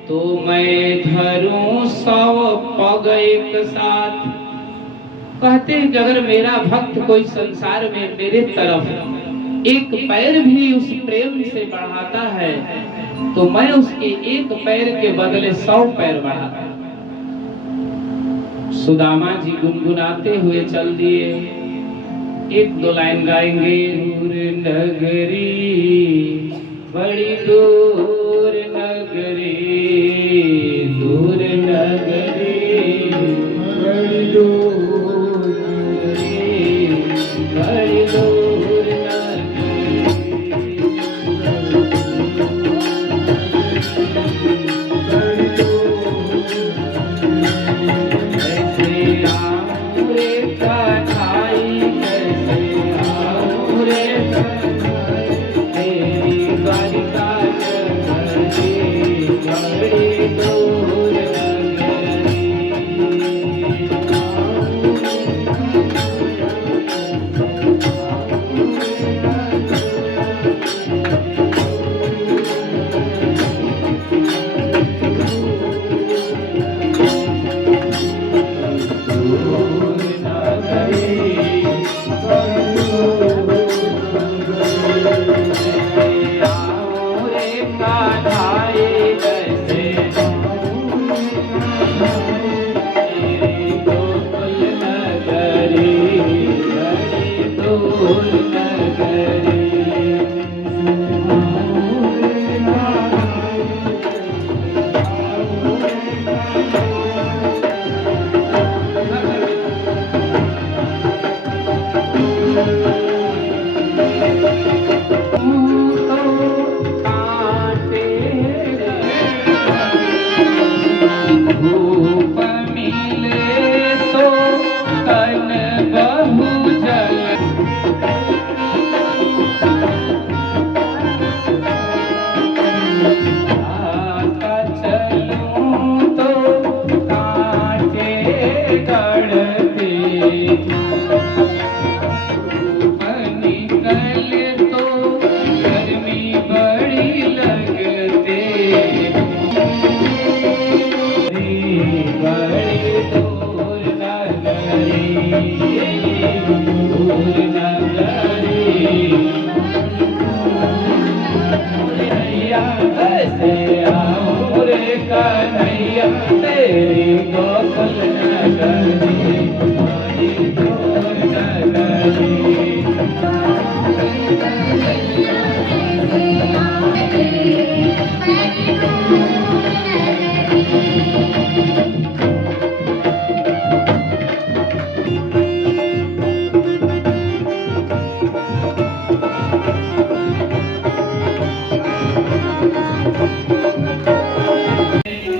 तो मैं धरूं 100 पग एक साथ। कहते हैं कि अगर मेरा भक्त कोई संसार में मेरे तरफ एक पैर भी उस प्रेम से बढ़ाता है, तो मैं उसके एक पैर के बदले 100 पैर बढ़ाता। सुदामा जी गुनगुनाते हुए चल दिए। एक दो लाइन गाएंगे। दूर नगरी, बड़ी दूर नगरी, दूर नगरी, बड़ी दूर नगरी, बड़ी दूर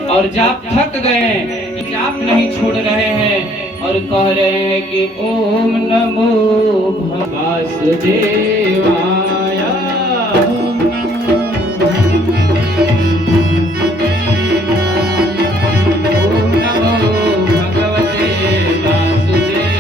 और जाप थक गए, जाप नहीं छोड़ रहे हैं और कह रहे हैं कि ओम नमो वासुदेवाय, ओम नमो भगवते वासुदेवाय।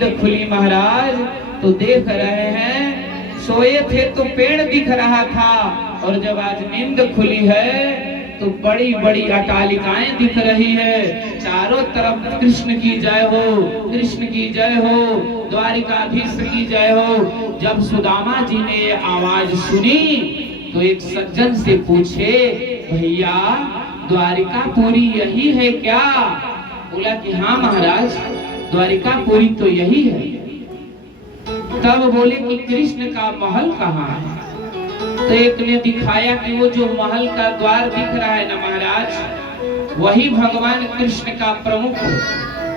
नींद खुली महाराज तो देख रहे हैं, सोए थे तो पेड़ दिख रहा था, और जब आज नींद खुली है तो बड़ी बड़ी अटालिकाएं दिख रही है। चारों तरफ कृष्ण की जय हो, कृष्ण की जय हो, द्वारिकाधीश की जय हो। जब सुदामा जी ने ये आवाज सुनी तो एक सज्जन से पूछे, भैया द्वारिकापुरी यही है क्या? बोला कि हाँ महाराज, द्वारिकापुरी तो यही है। तब बोले कि कृष्ण का महल कहाँ है? तो एक ने दिखाया कि वो जो महल का द्वार दिख रहा है ना महाराज, वही भगवान कृष्ण का प्रमुख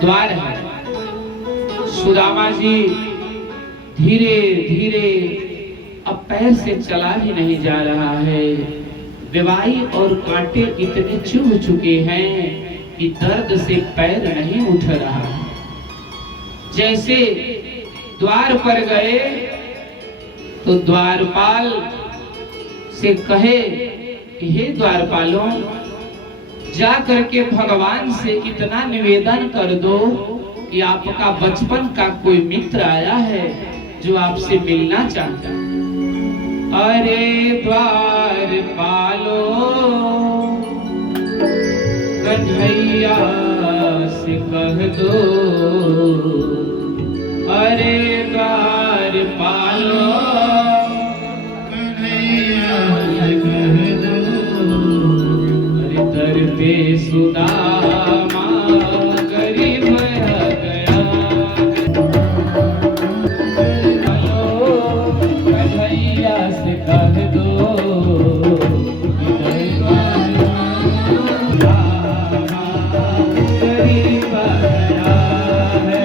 द्वार है। सुदामा जी धीरे धीरे अब पैर से चला भी नहीं जा रहा है। बेवाई और कांटे इतने चुभ चुके हैं कि दर्द से पैर नहीं उठ रहा है। जैसे द्वार पर गए तो द्वारपाल से कहे कि हे द्वारपालों, जा करके भगवान से इतना निवेदन कर दो कि आपका बचपन का कोई मित्र आया है जो आपसे मिलना चाहता है। अरे द्वारपालो कन्हैया से कह दो, अरे द्वारपालो दर पे सुदामा गरीब गया। कन्हैया से कह दो गरीब गया है।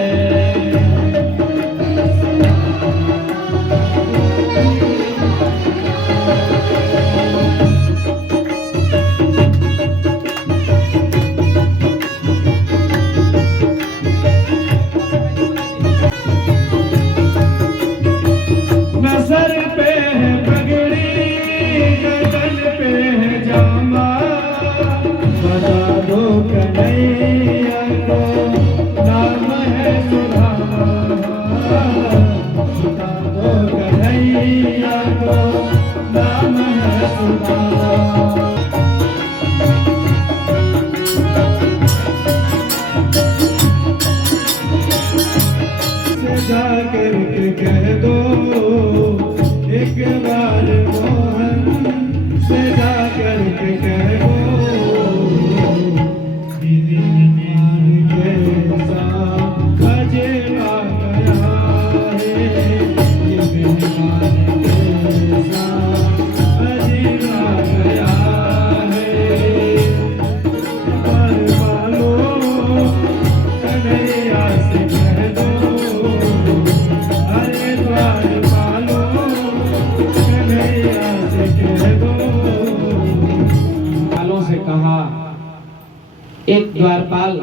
एक द्वारपाल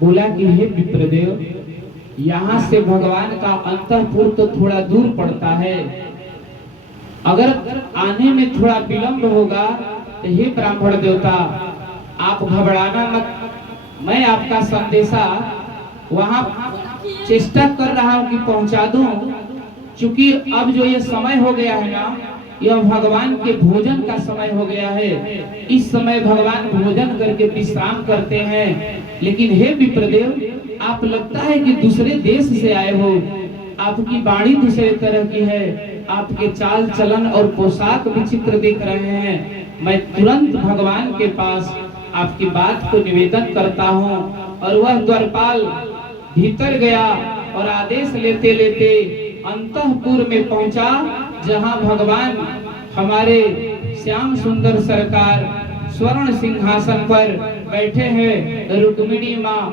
बोला कि हे विप्रदेव, यहाँ से भगवान का अंतःपुर तो थोड़ा दूर पड़ता है, अगर आने में थोड़ा विलंब होगा तो हे ब्राह्मण देवता आप घबराना मत, मैं आपका संदेशा वहाँ चेष्टा कर रहा हूँ कि पहुँचा दूं। क्योंकि अब जो ये समय हो गया है ना, यह भगवान के भोजन का समय हो गया है। इस समय भगवान भोजन करके विश्राम करते हैं। लेकिन हे विप्रदेव, आप लगता है कि दूसरे देश से आए हो, आपकी वाणी दूसरे तरह की है, आपके चाल चलन और पोशाक विचित्र दिख रहे हैं। मैं तुरंत भगवान के पास आपकी बात को निवेदन करता हूँ। और वह द्वारपाल भीतर गया और आदेश लेते लेते अंतःपुर में पहुंचा, जहां भगवान हमारे श्याम सुंदर सरकार स्वर्ण सिंहासन पर बैठे हैं। रुक्मिणी माँ,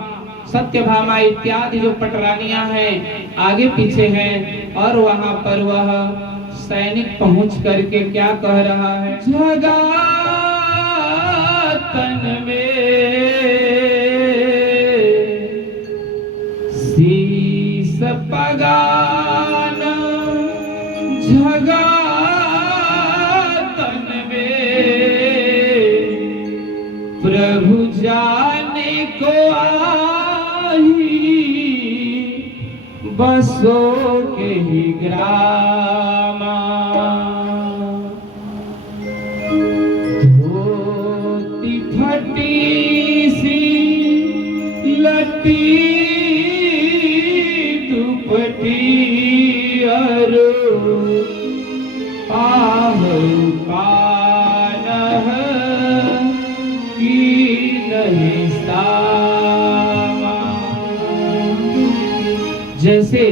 सत्यभामा इत्यादि जो पटरानियां हैं आगे पीछे हैं। और वहां पर वह सैनिक पहुंच करके क्या कह रहा है, जगा तन में शीस पगान, जगा तन में प्रभु जाने को आही, बसो के ही ग्रामा धोती फटी सी लटी दुपटी अरो आह कानह की नहीं सामा। जैसे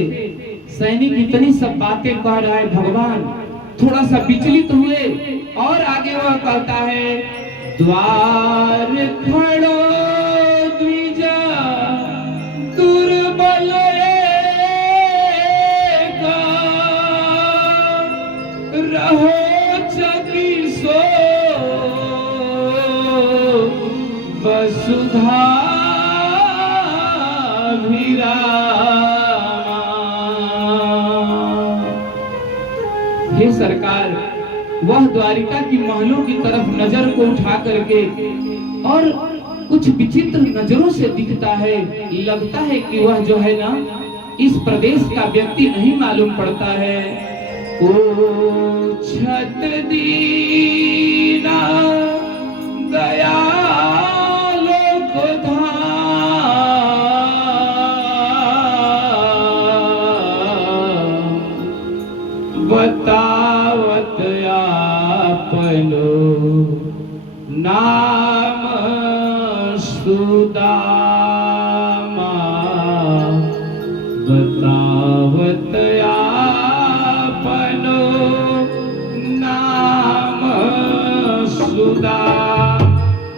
सैनिक इतनी सब बातें कह रहा है, भगवान थोड़ा सा विचलित हुए और आगे वह कहता है द्वार खड़ो द्विजा दुर्बल रहो चकी सो वसुधा हे सरकार, वह द्वारिका की महलों की तरफ नजर को उठा करके और कुछ विचित्र नजरों से दिखता है, लगता है कि वह जो है ना इस प्रदेश का व्यक्ति नहीं मालूम पड़ता है। ओ छत दीना गया लोक धाम बतावत आपनो नाम सुदामा बतावत आपनो नाम सुदा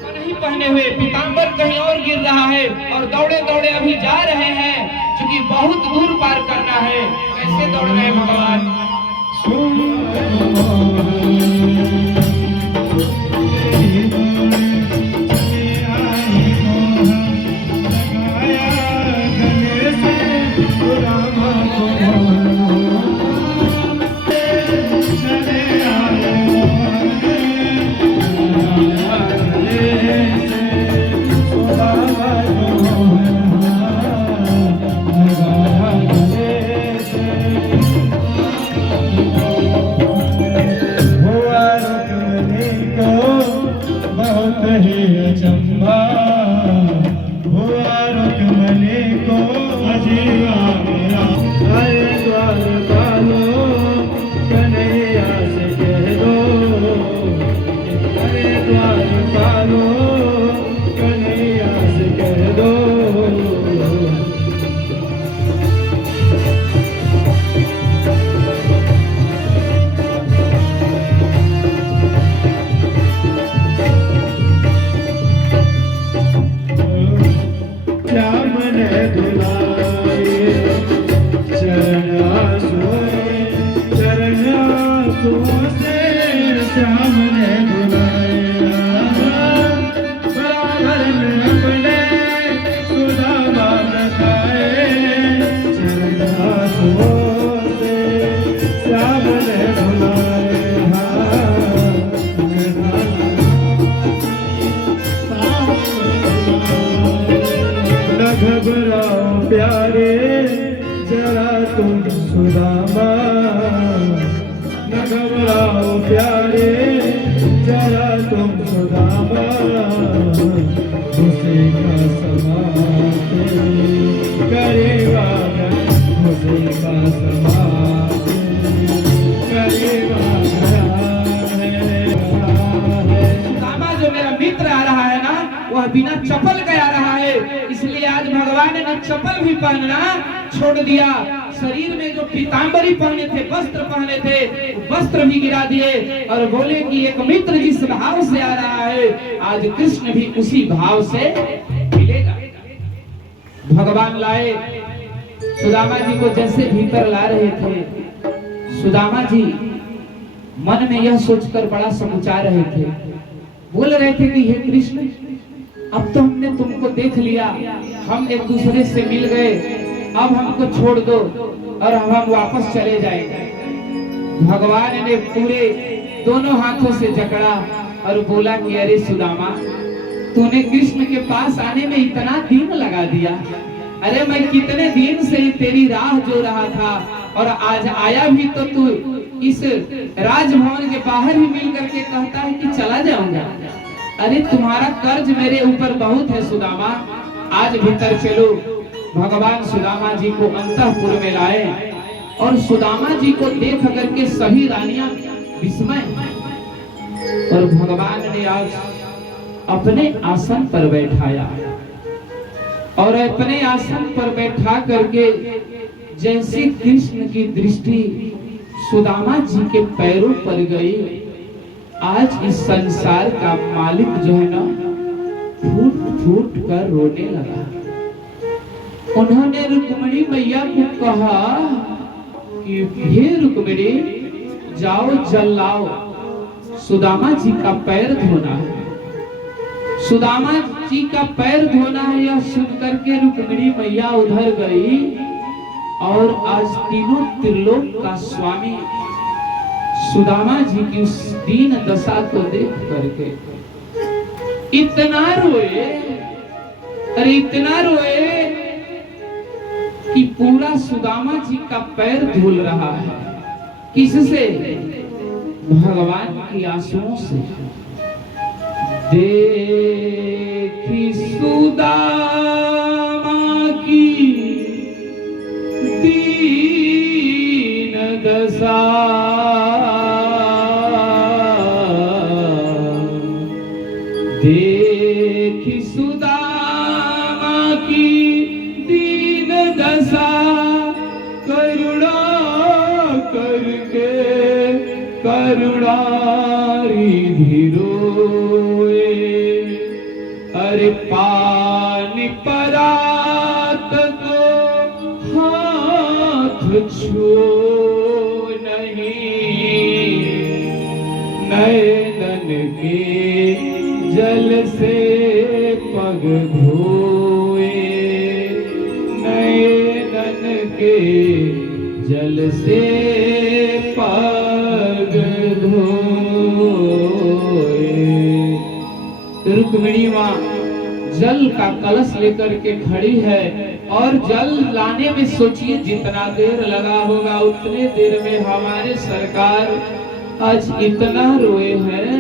नहीं पहने हुए पीताम्बर कहीं और गिर रहा है और दौड़े दौड़े अभी जा रहे हैं, क्योंकि बहुत दूर पार करना है। कैसे दौड़ रहे हैं भगवान? प्यारे जरा तुम सुदामा, न घबराओ प्यारे जरा तुम सुदामा, उसी का समाप्ति करेगा, उसी का समाप्ति करेगा। सुदामा जो मेरा मित्र आ रहा है ना, वह बिना चप्पल के आ रहा है, इसलिए आज भगवान ने चप्पल भी पहनना छोड़ दिया। शरीर में जो पीतांबरी पहने थे, वस्त्र पहने थे, वस्त्र भी गिरा दिए और बोले कि एक मित्र जिस भाव से आ रहा है, आज कृष्ण भी उसी भाव से मिलेगा। भगवान लाए सुदामा जी को, जैसे भीतर ला रहे थे, सुदामा जी मन में यह सोचकर बड़ा समुचा रहे थे, बोल रहे थे कि हे कृष्ण, अब तो हमने तुमको देख लिया, हम एक दूसरे से मिल गए, अब हमको छोड़ दो और हम वापस चले जाएंगे। भगवान ने पूरे दोनों हाथों से जकड़ा और बोला कि अरे सुदामा, तूने कृष्ण के पास आने में इतना दिन लगा दिया, अरे मैं कितने दिन से तेरी राह जो रहा था और आज आया भी तो तू इस राजभवन के बाहर ही मिल करके कहता है कि चला जाऊंगा। अरे तुम्हारा कर्ज मेरे ऊपर बहुत है सुदामा, आज भीतर चलो। भगवान सुदामा जी को अंतःपुर में लाए और सुदामा जी को देख करके सभी रानियां विस्मय, और भगवान ने आज अपने आसन पर बैठाया और अपने आसन पर बैठा करके जैसे कृष्ण की दृष्टि सुदामा जी के पैरों पर गई, आज इस संसार का मालिक जो है ना फूट फूट कर रोने लगा। उन्होंने रुक्मिणी मैया को कहा कि हे रुक्मिणी, जाओ जल लाओ, सुदामा जी का पैर धोना है। सुदामा जी का पैर धोना है, यह सुन करके रुक्मिणी मैया उधर गई और आज तीनों त्रिलोक का स्वामी सुदामा जी की उस दीन दशा को देख करके इतना रोए, अरे इतना रोए कि पूरा सुदामा जी का पैर धुल रहा है। किससे? भगवान की आंसुओं से। देखी सुदामा की दीन दशा, देखी सुदामा की दीन दशा, करुणा करके करुणारी धीरोए। अरे पानी परात को हाथ छू नहीं, नैनन के जल से पग धोए, नैनन के जल से पग धोए। रुक्मिणी मां जल का कलश लेकर के खड़ी है और जल लाने में सोचिए जितना देर लगा होगा उतने देर में हमारे सरकार आज इतना रोए हैं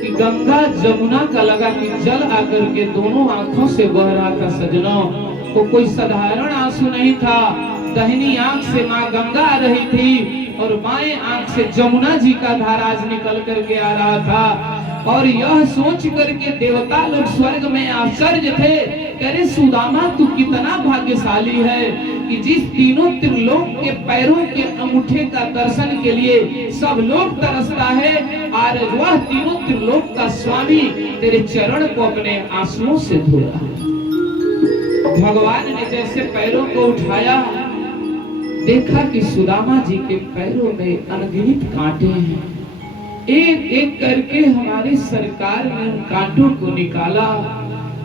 कि गंगा जमुना का लगा कि जल आकर के दोनों आंखों से बह रहा था। सजनों को कोई साधारण आंसू नहीं था, दाहिनी आंख से माँ गंगा आ रही थी और बाएं आंख से जमुना जी का धारा आज निकल करके आ रहा था। और यह सोच करके देवता लोग स्वर्ग में आश्चर्य थे, अरे सुदामा तू कितना भाग्यशाली है कि जिस तीनों त्रिलोक के पैरों के अंगूठे का दर्शन के लिए सब लोग तरसता है, आज वह तीनों त्रिलोक का स्वामी तेरे चरण को अपने आंसुओं से धो रहा है। भगवान ने जैसे पैरों को उठाया, देखा कि सुदामा जी के पैरों में अनगिनत कांटे हैं। एक एक करके हमारी सरकार ने उन कांटों को निकाला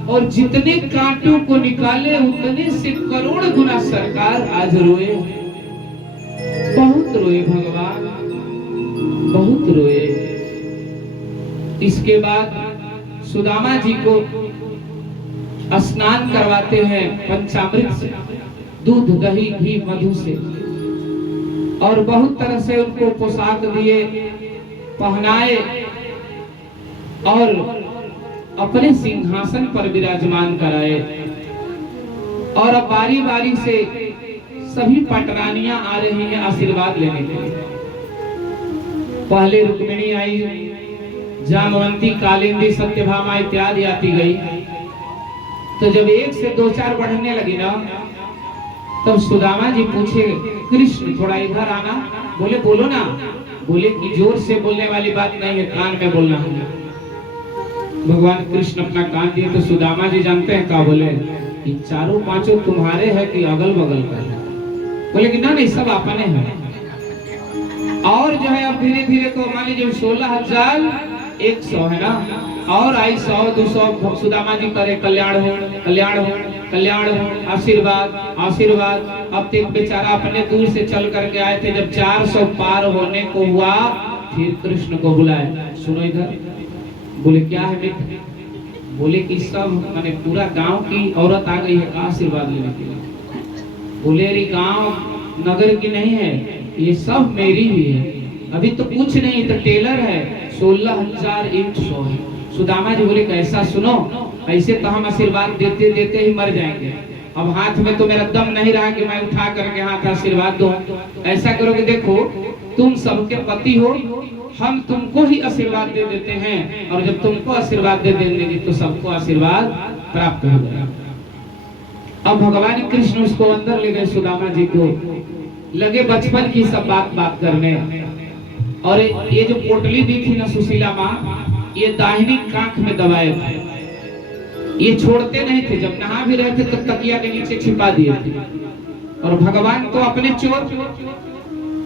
और जितने कांटों को निकाले उतने से करोड़ गुना सरकार आज रोए, बहुत रोए भगवान, बहुत रोए। इसके बाद सुदामा जी को स्नान करवाते हैं पंचामृत से, दूध दही घी मधु से, और बहुत तरह से उनको पोशाक दिए, पहनाए और अपने सिंहासन पर विराजमान कराए। और अब बारी बारी से सभी पटरानियां आ रही हैं आशीर्वाद लेने के लिए। पहले रुक्मिणी आई, जामवंती, कालिंदी, सत्यभामा इत्यादि आती गई। तो जब एक से दो चार बढ़ने लगी ना, तब सुदामा जी पूछे, कृष्ण थोड़ा इधर आना। बोले बोलो ना। बोले कि जोर से बोलने वाली बात नहीं है, कान में बोलना है। भगवान कृष्ण अपना कान दिए तो सुदामा जी जानते हैं क्या बोले कि चारों पांचों तुम्हारे हैं कि अगल बगल का है। बोले कि ना नहीं, सब अपने हैं। और जो है अब धीरे धीरे तो मान लीजिए 16,100 है ना, और आई 100 200 सुदामा जी करे कल्याण हो कल्याण हो कल्याण हो, आशीर्वाद आशीर्वाद। अब तक बेचारा अपने दूर से चल करके आए थे, जब 400 पार होने को हुआ फिर कृष्ण को बुलाए, सुनो इधर। बोले क्या है मित्र? बोले कि सब माने पूरा गांव की औरत आ गई है का आशीर्वाद लेने के लिए। बोले अरे गांव नगर की नहीं है, ये सब मेरी ही है। अभी तो कुछ नहीं, तो टेलर है, 16,100 है। सुदामा जी बोले कैसा, सुनो ऐसे तो हम आशीर्वाद देते देते ही मर जाएंगे। अब हाथ में तो मेरा दम नहीं रहा कि मैं उठा करके हाथ आशीर्वाद दूं। ऐसा करो कि देखो तुम सबके पति हो, हम तुमको ही आशीर्वाद दे देते हैं, और जब तुमको आशीर्वाद दे देंगे तो सबको आशीर्वाद प्राप्त हो जाएगा। अब भगवान कृष्ण उसको अंदर ले गए, सुदामा जी को लगे बचपन की सब बात करने। और ये जो पोटली दी थी ना सुशीला माँ, ये दाहिनी कांख में दबाए थे, ये छोड़ते नहीं थे। जब नहा भी रहे थे तो तकिया के नीचे छिपा दिए थे। और भगवान तो अपने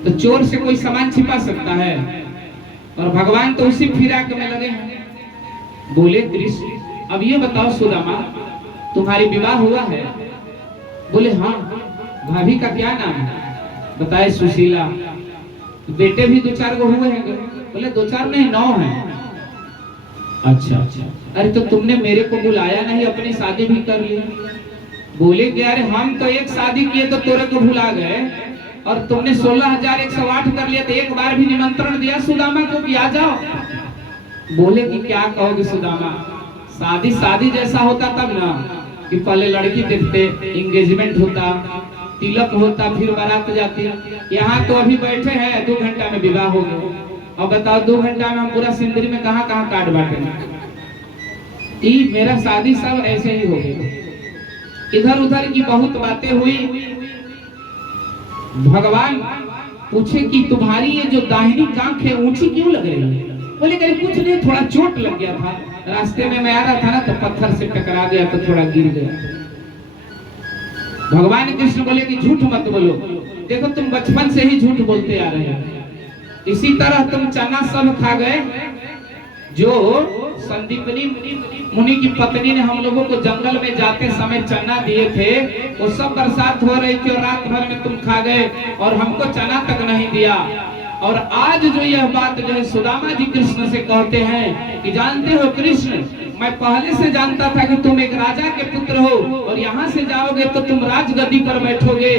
तो चोर से कोई सामान छिपा सकता है, और भगवान तो उसी फिराक में लगे हैं। बोले कृष्ण अब ये बताओ सुदामा, तुम्हारी विवाह हुआ है? बोले हाँ। भाभी का क्या नाम है? बताए सुशीला। बेटे भी 2-4 गो हुए हैं? बोले 2-4 नहीं 9 हैं। अच्छा अच्छा, अरे तो तुमने मेरे को बुलाया नहीं, अपनी शादी भी कर ली। बोले कि अरे हम तो एक शादी किए तो तोरे को भुला गए, और तुमने 16,108 कर लिया, तो एक बार भी निमंत्रण दिया सुदामा को कि आ जाओ। बोले कि क्या कहोगे सुदामा, शादी जैसा होता तब ना, कि पहले लड़की देखते, एंगेजमेंट होता, तिलक होता, फिर बारात जाती। यहाँ तो अभी बैठे हैं 2 घंटा में विवाह हो गया। अब बताओ 2 घंटा में हम पूरा सिंदरी में कहाँ कहाँ काट बांटेंगे। मेरा शादी सब ऐसे ही हो गया। इधर उधर की बहुत बातें हुई। भगवान पूछे कि तुम्हारी ये जो दाहिनी कांख है ऊंची क्यों लग रही है? बोले कहीं कुछ नहीं, थोड़ा चोट लग गया था, रास्ते में मैं आ रहा था ना तो पत्थर से टकरा गया तो थोड़ा गिर गया। भगवान कृष्ण बोले कि झूठ मत बोलो, देखो तुम बचपन से ही झूठ बोलते आ रहे हो। इसी तरह तुम चना सब खा गए। जो संदीपनी मुनि की पत्नी ने हम लोगों को जंगल में जाते समय चना दिए थे, वो सब बरसात हो रही थी और रात भर में तुम खा गए और हमको चना तक नहीं दिया। और आज जो यह बात जो है सुदामा जी कृष्ण से कहते हैं कि जानते हो कृष्ण, मैं पहले से जानता था कि तुम एक राजा के पुत्र हो और यहाँ से जाओगे तो तुम राजगद्दी पर बैठोगे।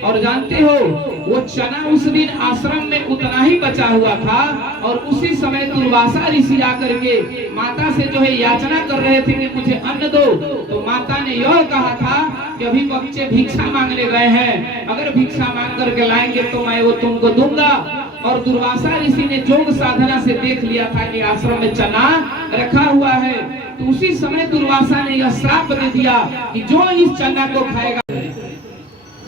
और जानते हो वो चना उस दिन आश्रम में उतना ही बचा हुआ था, और उसी समय दुर्वासा ऋषि आकर के माता से जो है याचना कर रहे थे कि मुझे अन्न दो। तो माता ने यह कहा था कि अभी बच्चे भिक्षा मांगने गए हैं, अगर भिक्षा मांग करके लाएंगे तो मैं वो तुमको दूंगा। और दुर्वासा ऋषि ने योग साधना से देख लिया था कि आश्रम में चना रखा हुआ है, तो उसी समय दुर्वासा ने यह श्राप दे दिया कि जो इस चना को खाएगा।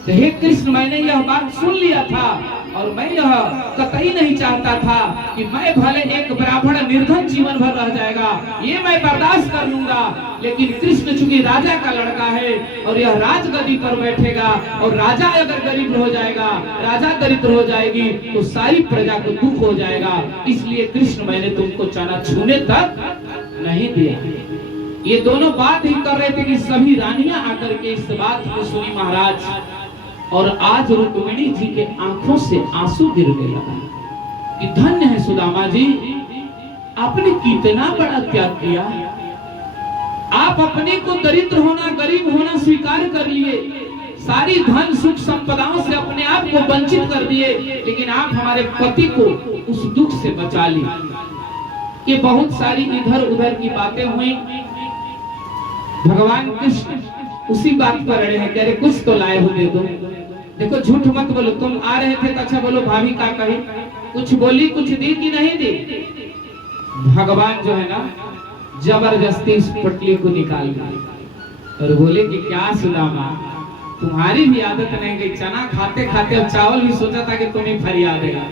तो हे कृष्ण, मैंने यह बात सुन लिया था और मैं यह कतई नहीं चाहता था कि मैं भले एक ब्राह्मण निर्धन जीवन भर रह जाएगा, ये मैं बर्दाश्त कर लूंगा, लेकिन कृष्ण चूंकि राजा का लड़का है और यह राजगद्दी पर बैठेगा, और राजा अगर गरीब हो जाएगा, राजा दरिद्र हो जाएगी तो सारी प्रजा को दुख हो जाएगा। इसलिए कृष्ण मैंने तुमको चना छूने तक नहीं दिया। ये दोनों बात ही कर रहे थे कि सभी रानियां आकर के इस बात को सुनी महाराज, और आज रुक्मिणी जी के आंखों से आंसू गिरने लगा कि धन्य है सुदामा जी, आपने कितना बड़ा त्याग किया। आप अपने को दरिद्र होना, गरीब होना स्वीकार कर लिए, सारी धन सुख संपदाओं से अपने आप को वंचित कर दिए, लेकिन आप हमारे पति को उस दुख से बचा लिए। ये बहुत सारी इधर उधर की बातें हुई। भगवान कृष्ण उसी बात पर अड़े हैं, कह रहे कुछ तो लाए हो दे दो। देखो झूठ मत बोलो, तुम आ रहे थे तो अच्छा बोलो भाभी का कही, कुछ बोली, कुछ दी कि नहीं दी? भगवान जो है ना जबरदस्ती इस पटली को निकाल दिया और बोले कि क्या सुदामा, तुम्हारी भी आदत नहीं गई, चना खाते खाते और चावल भी सोचा था कि तुम्हें फरियाद देगा।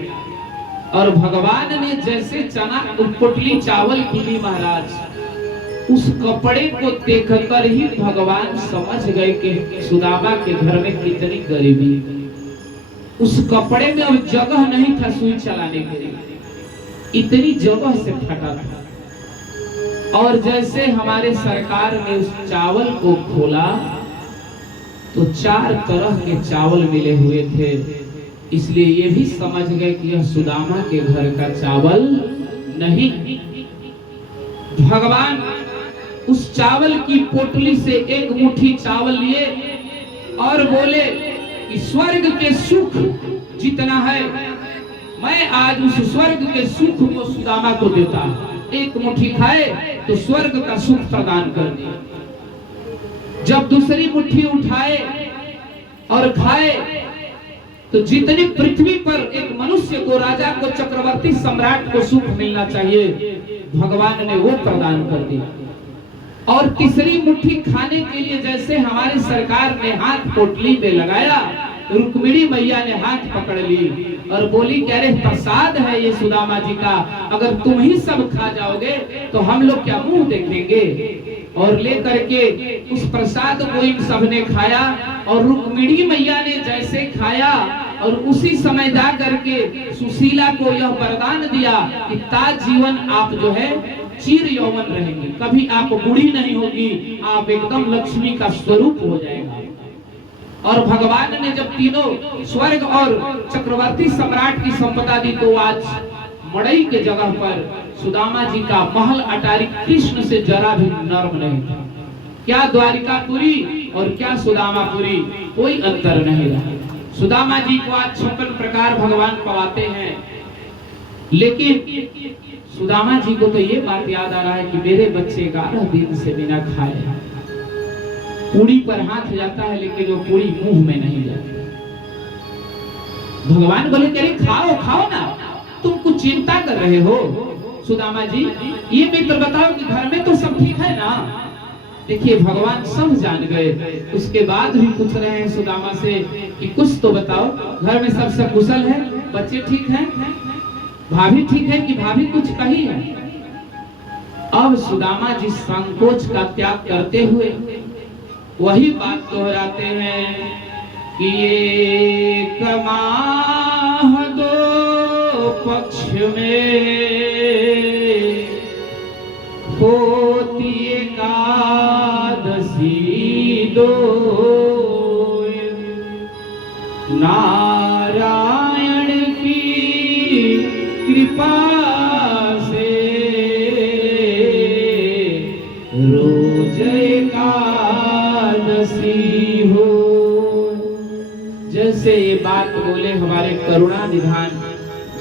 और भगवान ने जैसे चना पुटली चावल की ली महाराज, उस कपड़े को देखकर ही भगवान समझ गए कि सुदामा के घर में कितनी गरीबी। उस कपड़े में अब जगह नहीं था सुई चलाने के लिए, इतनी जगह से फटा था। और जैसे हमारे सरकार ने उस चावल को खोला तो 4 तरह के चावल मिले हुए थे, इसलिए ये भी समझ गए कि यह सुदामा के घर का चावल नहीं। भगवान उस चावल की पोटली से एक मुट्ठी चावल लिए और बोले कि स्वर्ग के सुख जितना है मैं आज उस स्वर्ग के सुख को सुदामा को देता हूं। एक मुट्ठी खाए तो स्वर्ग का सुख प्रदान कर दिया। जब दूसरी मुट्ठी उठाए और खाए तो जितनी पृथ्वी पर एक मनुष्य को, राजा को, चक्रवर्ती सम्राट को सुख मिलना चाहिए, भगवान ने वो प्रदान कर दिया। और तीसरी मुट्ठी खाने के लिए जैसे हमारी सरकार ने हाथ पोटली में लगाया, रुक्मिणी मैया ने हाथ पकड़ ली और बोली कि अरे प्रसाद है ये सुदामा जी का, अगर तुम ही सब खा जाओगे तो हम लोग क्या मुंह देखेंगे। और लेकर के उस प्रसाद को इन सब ने खाया और रुक्मिणी मैया ने जैसे खाया और उसी समय जा करके सुशीला को यह वरदान दिया कि ताज जीवन आप जो है चिर यौवन रहेंगे, कभी आप बूढ़ी नहीं होगी, आप एकदम लक्ष्मी का स्वरूप हो जाएगा। और भगवान ने जब तीनों स्वर्ग और चक्रवर्ती सम्राट की संपदा दी तो आज मड़ई के जगह पर सुदामा जी का महल अटारी कृष्ण से जरा भी नर्म नहीं था। क्या द्वारिकापुरी और क्या सुदामापुरी, कोई अंतर नहीं रहा। सुदामा जी को आज 56 प्रकार भगवान पवाते हैं, लेकिन सुदामा जी को तो ये बात याद आ रहा है कि मेरे बच्चे 11 दिन से बिना खाए पूरी पर हाथ जाता है लेकिन वो पूरी मुंह में नहीं जाती। भगवान बोले तेरे खाओ खाओ ना, तुम कुछ चिंता कर रहे हो। सुदामा जी ये मित्र बताओ कि घर में तो सब ठीक है ना। देखिए भगवान सब जान गए, उसके बाद भी पूछ रहे हैं सुदामा से कि कुछ तो बताओ, घर में सब सकुशल है, बच्चे ठीक हैं, भाभी ठीक है कि भाभी कुछ कही है। अब सुदामा जी संकोच का त्याग करते हुए वही बात दोहराते हैं कि ये कमाह दो पक्ष में होती एकादशी दो, नारायण की कृपा से रोज एकादशी हो। जैसे ये बात बोले हमारे करुणा निधान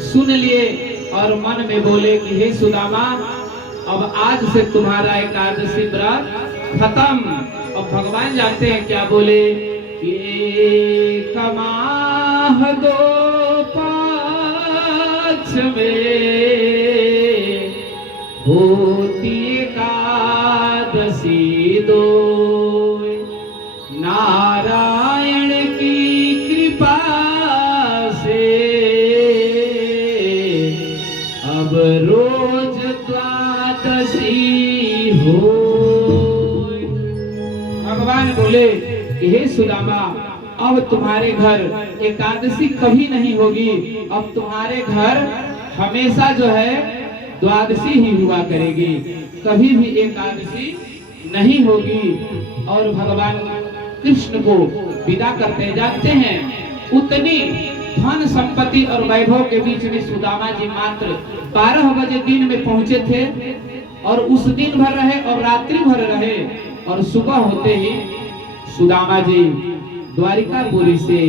सुन लिए और मन में बोले कि हे सुदामा, अब आज से तुम्हारा एकादशी व्रत खत्म। अब भगवान जानते हैं क्या बोले कि कमाह दो पक्ष में होती एकादशी दो, नारायण की कृपा से अब रोज द्वादशी हो। भगवान बोले कि हे सुदामा, अब तुम्हारे घर एकादशी कभी नहीं होगी, अब तुम्हारे घर हमेशा जो है द्वादशी ही हुआ करेगी, कभी भी एकादशी नहीं होगी। और भगवान कृष्ण को विदा करते जाते हैं। उतनी धन संपत्ति और वैभव के बीच में सुदामा जी मात्र 12 बजे दिन में पहुंचे थे और उस दिन भर रहे और रात्रि भर रहे और सुबह होते ही सुदामा जी द्वारिकापुरी से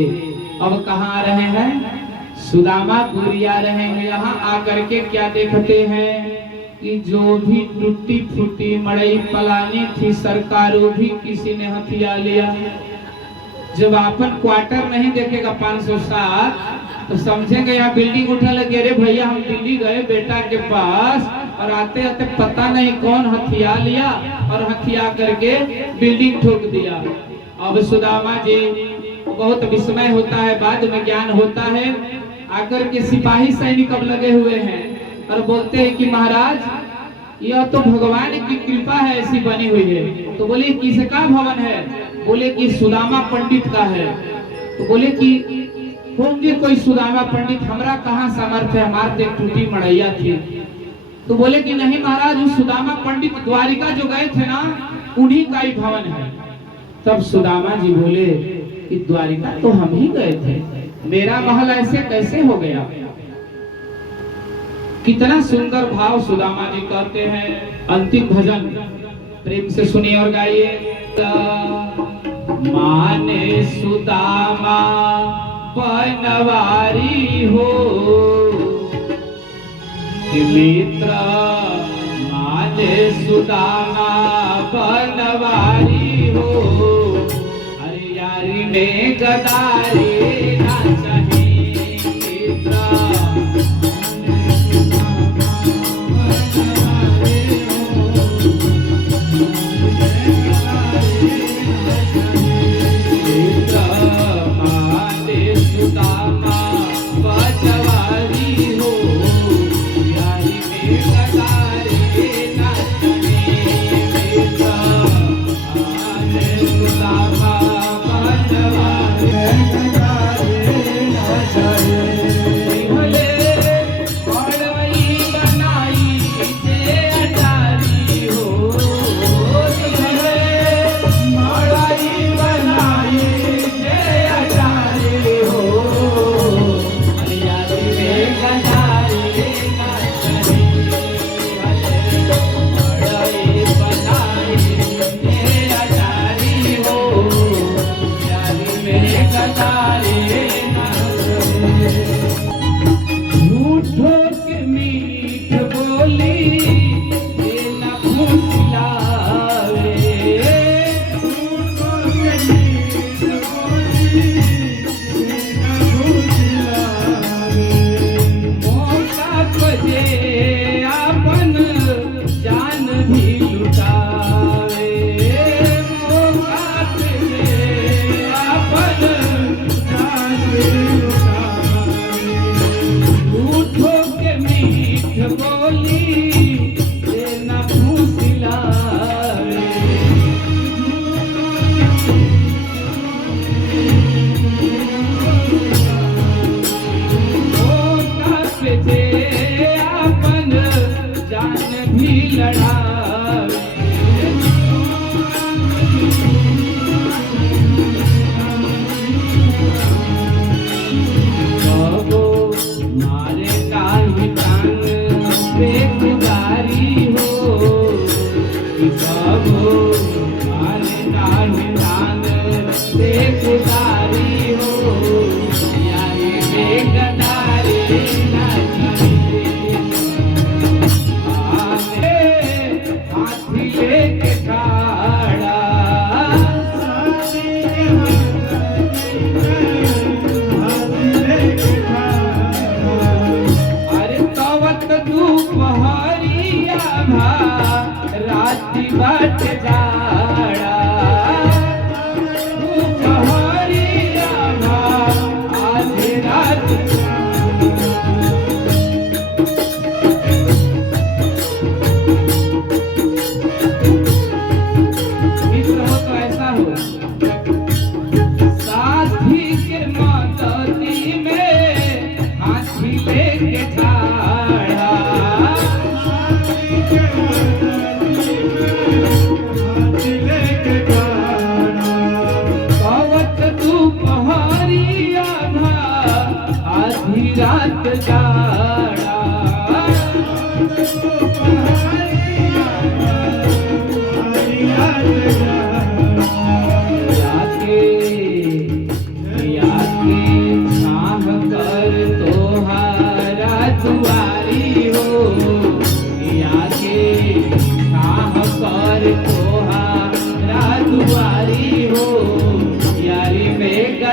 अब कहाँ आ रहे हैं, सुदामापुरी आ रहे हैं। यहाँ आकर के क्या देखते हैं कि जो भी टूटी फूटी मड़ई पलानी थी सरकारों भी किसी ने हथिया लिया। जब अपन क्वार्टर नहीं देखेगा 507 तो समझेंगे यहाँ बिल्डिंग उठा लगे, अरे भैया हम दिल्ली गए बेटा के पास और आते आते पता नहीं कौन हथिया लिया और हथिया करके बिल्डिंग ठोक दिया। अब सुदामा जी बहुत विस्मय होता है, बाद में ज्ञान होता है। आकर के सिपाही सैनिक अब लगे हुए हैं और बोलते हैं कि महाराज यह तो भगवान की कृपा है ऐसी बनी हुई है। तो बोले किसका भवन है? बोले कि सुदामा पंडित का है। तो बोले कि होंगे कोई सुदामा पंडित, हमरा कहाँ सामर्थ्य है, हमारे एक टूटी मड़ैया थी। तो बोले कि नहीं महाराज, उस सुदामा पंडित द्वारिका जो गए थे ना उन्हीं का ही भवन है। तब सुदामा जी बोले कि द्वारिका तो हम ही गए थे, मेरा महल ऐसे कैसे हो गया। कितना सुंदर भाव सुदामा जी करते हैं। अंतिम भजन प्रेम से सुनिए और गाइए। माने सुदामा बनवारी हो मित्र, माने सुदामा बनवारी हो। अरे यारी में गदारी ना चाहिए मित्र,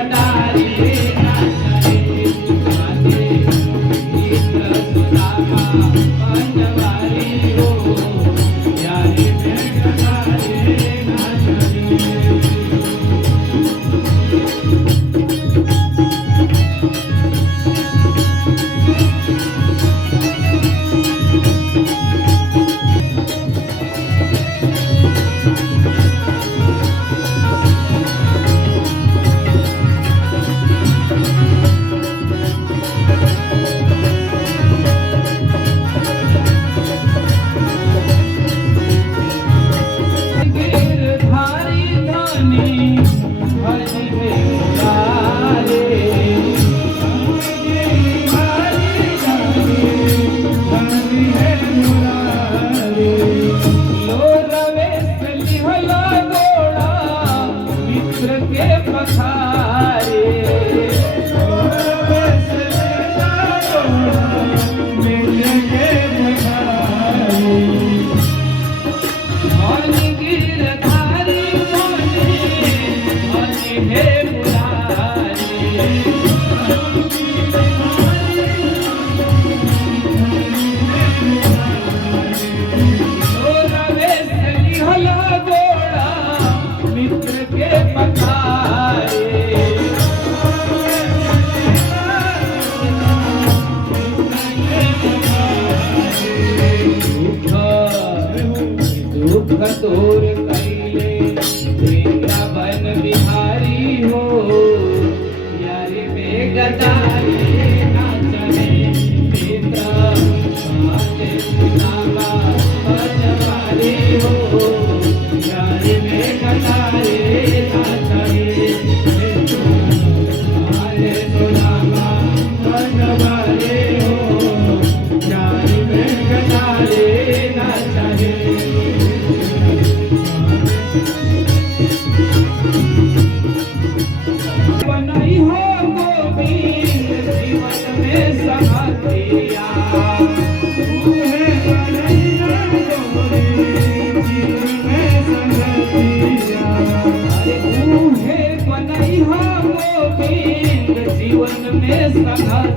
गदारी ना चले,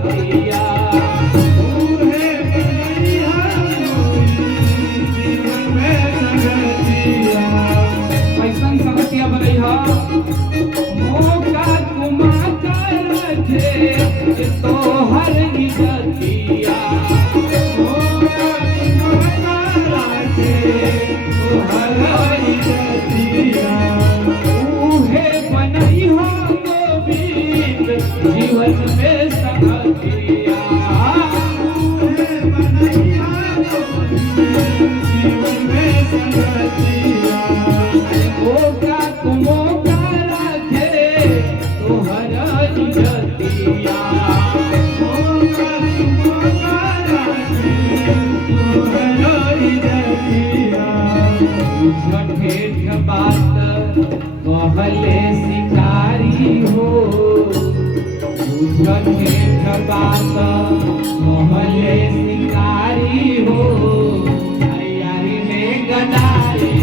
संगतिया कैसन संगतिया बनैहा मौका तुमा कर रखे तोहर इज्जतिया मौका तुमा कर रखे तोहर इज्जतिया उहे बनैहा गोविंद जीवन में संगतिया उहे बनैहा जीवन में संगतिया मौका तुमोका रखे तोहर इज्जतिया मौका तुमोका रखे तोहर इज्जतिया झठेठ बात कहले शिकारी हो झठेठ बात कहले शिकारी हो यारी में गदारी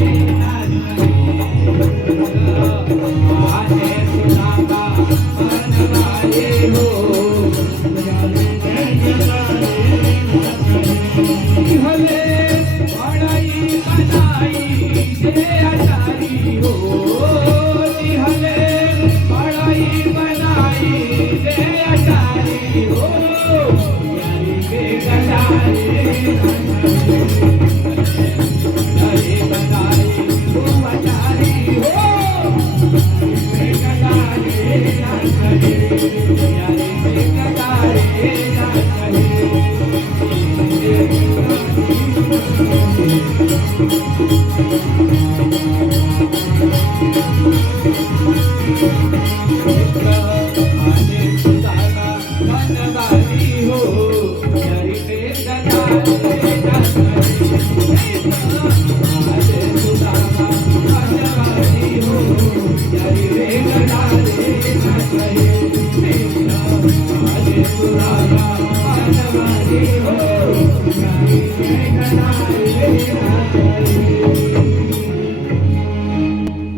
आने सुनागा बनवाए हो हले बड़ाई बनाई से अटारी हो हले बड़ाई बनाई से अटारी हो यारी बेगदारी अरे बताई तू अटारी हो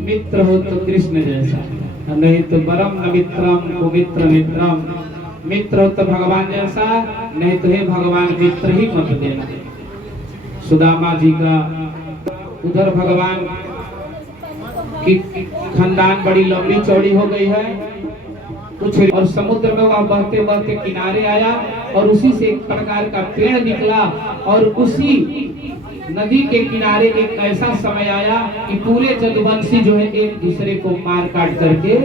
मित्र हो तो कृष्ण जैसा, नहीं तो परम न मित्रम कुमित्र मित्रम। मित्र हो तो भगवान जैसा, नहीं तो हे भगवान मित्र ही मत देना। सुदामा जी का उधर भगवान की खानदान बड़ी लंबी चौड़ी हो गई है कुछ, और समुद्र में वह बहते बहते किनारे आया और उसी से एक प्रकार का पेड़ निकला और उसी नदी के किनारे एक ऐसा समय आया कि पूरे जदुवंशी जो है एक दूसरे को मार काट करके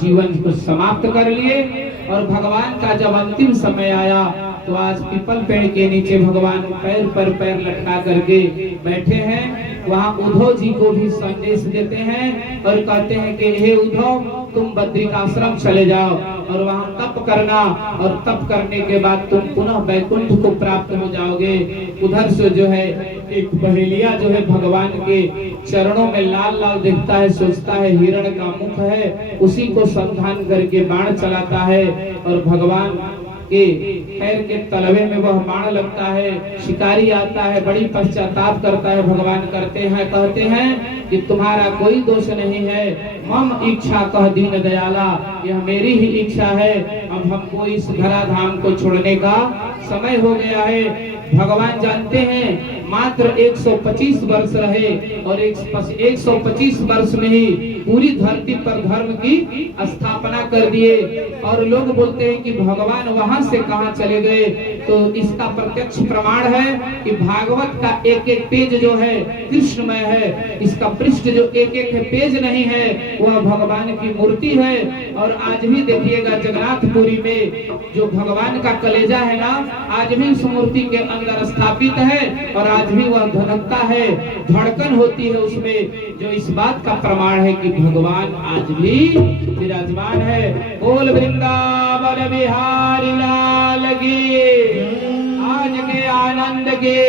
जीवन को समाप्त कर लिए। और भगवान का जब अंतिम समय आया तो आज पीपल पेड़ के नीचे भगवान पैर पर पैर लटका करके बैठे हैं। वहाँ उद्धव जी को भी संदेश देते हैं और कहते हैं कि हे उद्धव, तुम बद्रिकाश्रम चले जाओ और वहाँ तप करना, और तप करने के बाद तुम पुनः वैकुंठ को प्राप्त हो जाओगे। उधर से जो है एक बहेलिया जो है भगवान के चरणों में लाल लाल दिखता है, सोचता है हिरण का मुख है, उसी को संधान करके बाण चलाता है और भगवान के पैर के तलवे में वह बाण लगता है। शिकारी आता है, बड़ी पश्चाताप करता है, भगवान कहते हैं कि तुम्हारा कोई दोष नहीं है, मम इच्छा कह दीन दयाला, यह मेरी ही इच्छा है, अब हमको इस धराधाम को छोड़ने का समय हो गया है। भगवान जानते हैं मात्र 125 वर्ष रहे और 125 वर्ष में ही पूरी धरती पर धर्म की स्थापना कर दिए। और लोग बोलते हैं कि भगवान वहां से कहां चले गए, तो इसका प्रत्यक्ष प्रमाण है कि भागवत का एक एक पेज जो है कृष्णमय है, इसका पृष्ठ जो एक एक पेज नहीं है वह भगवान की मूर्ति है। और आज भी देखिएगा जगन्नाथपुरी में जो भगवान का कलेजा है ना, आज भी उस मूर्ति के अंदर स्थापित है और आज भी वह धड़कता है, धड़कन होती है उसमें, जो इस बात का प्रमाण है कि भगवान आज भी विराजमान है। बोल वृंदावन बिहारी लाल की, आज के आनंद के।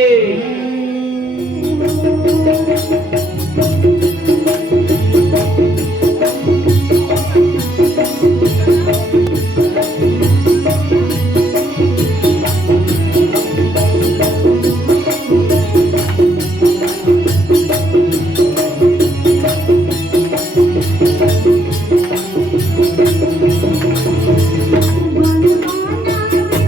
Bye.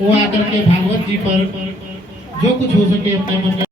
वो आकर के भागवत जी पर जो कुछ हो सके अपने मन में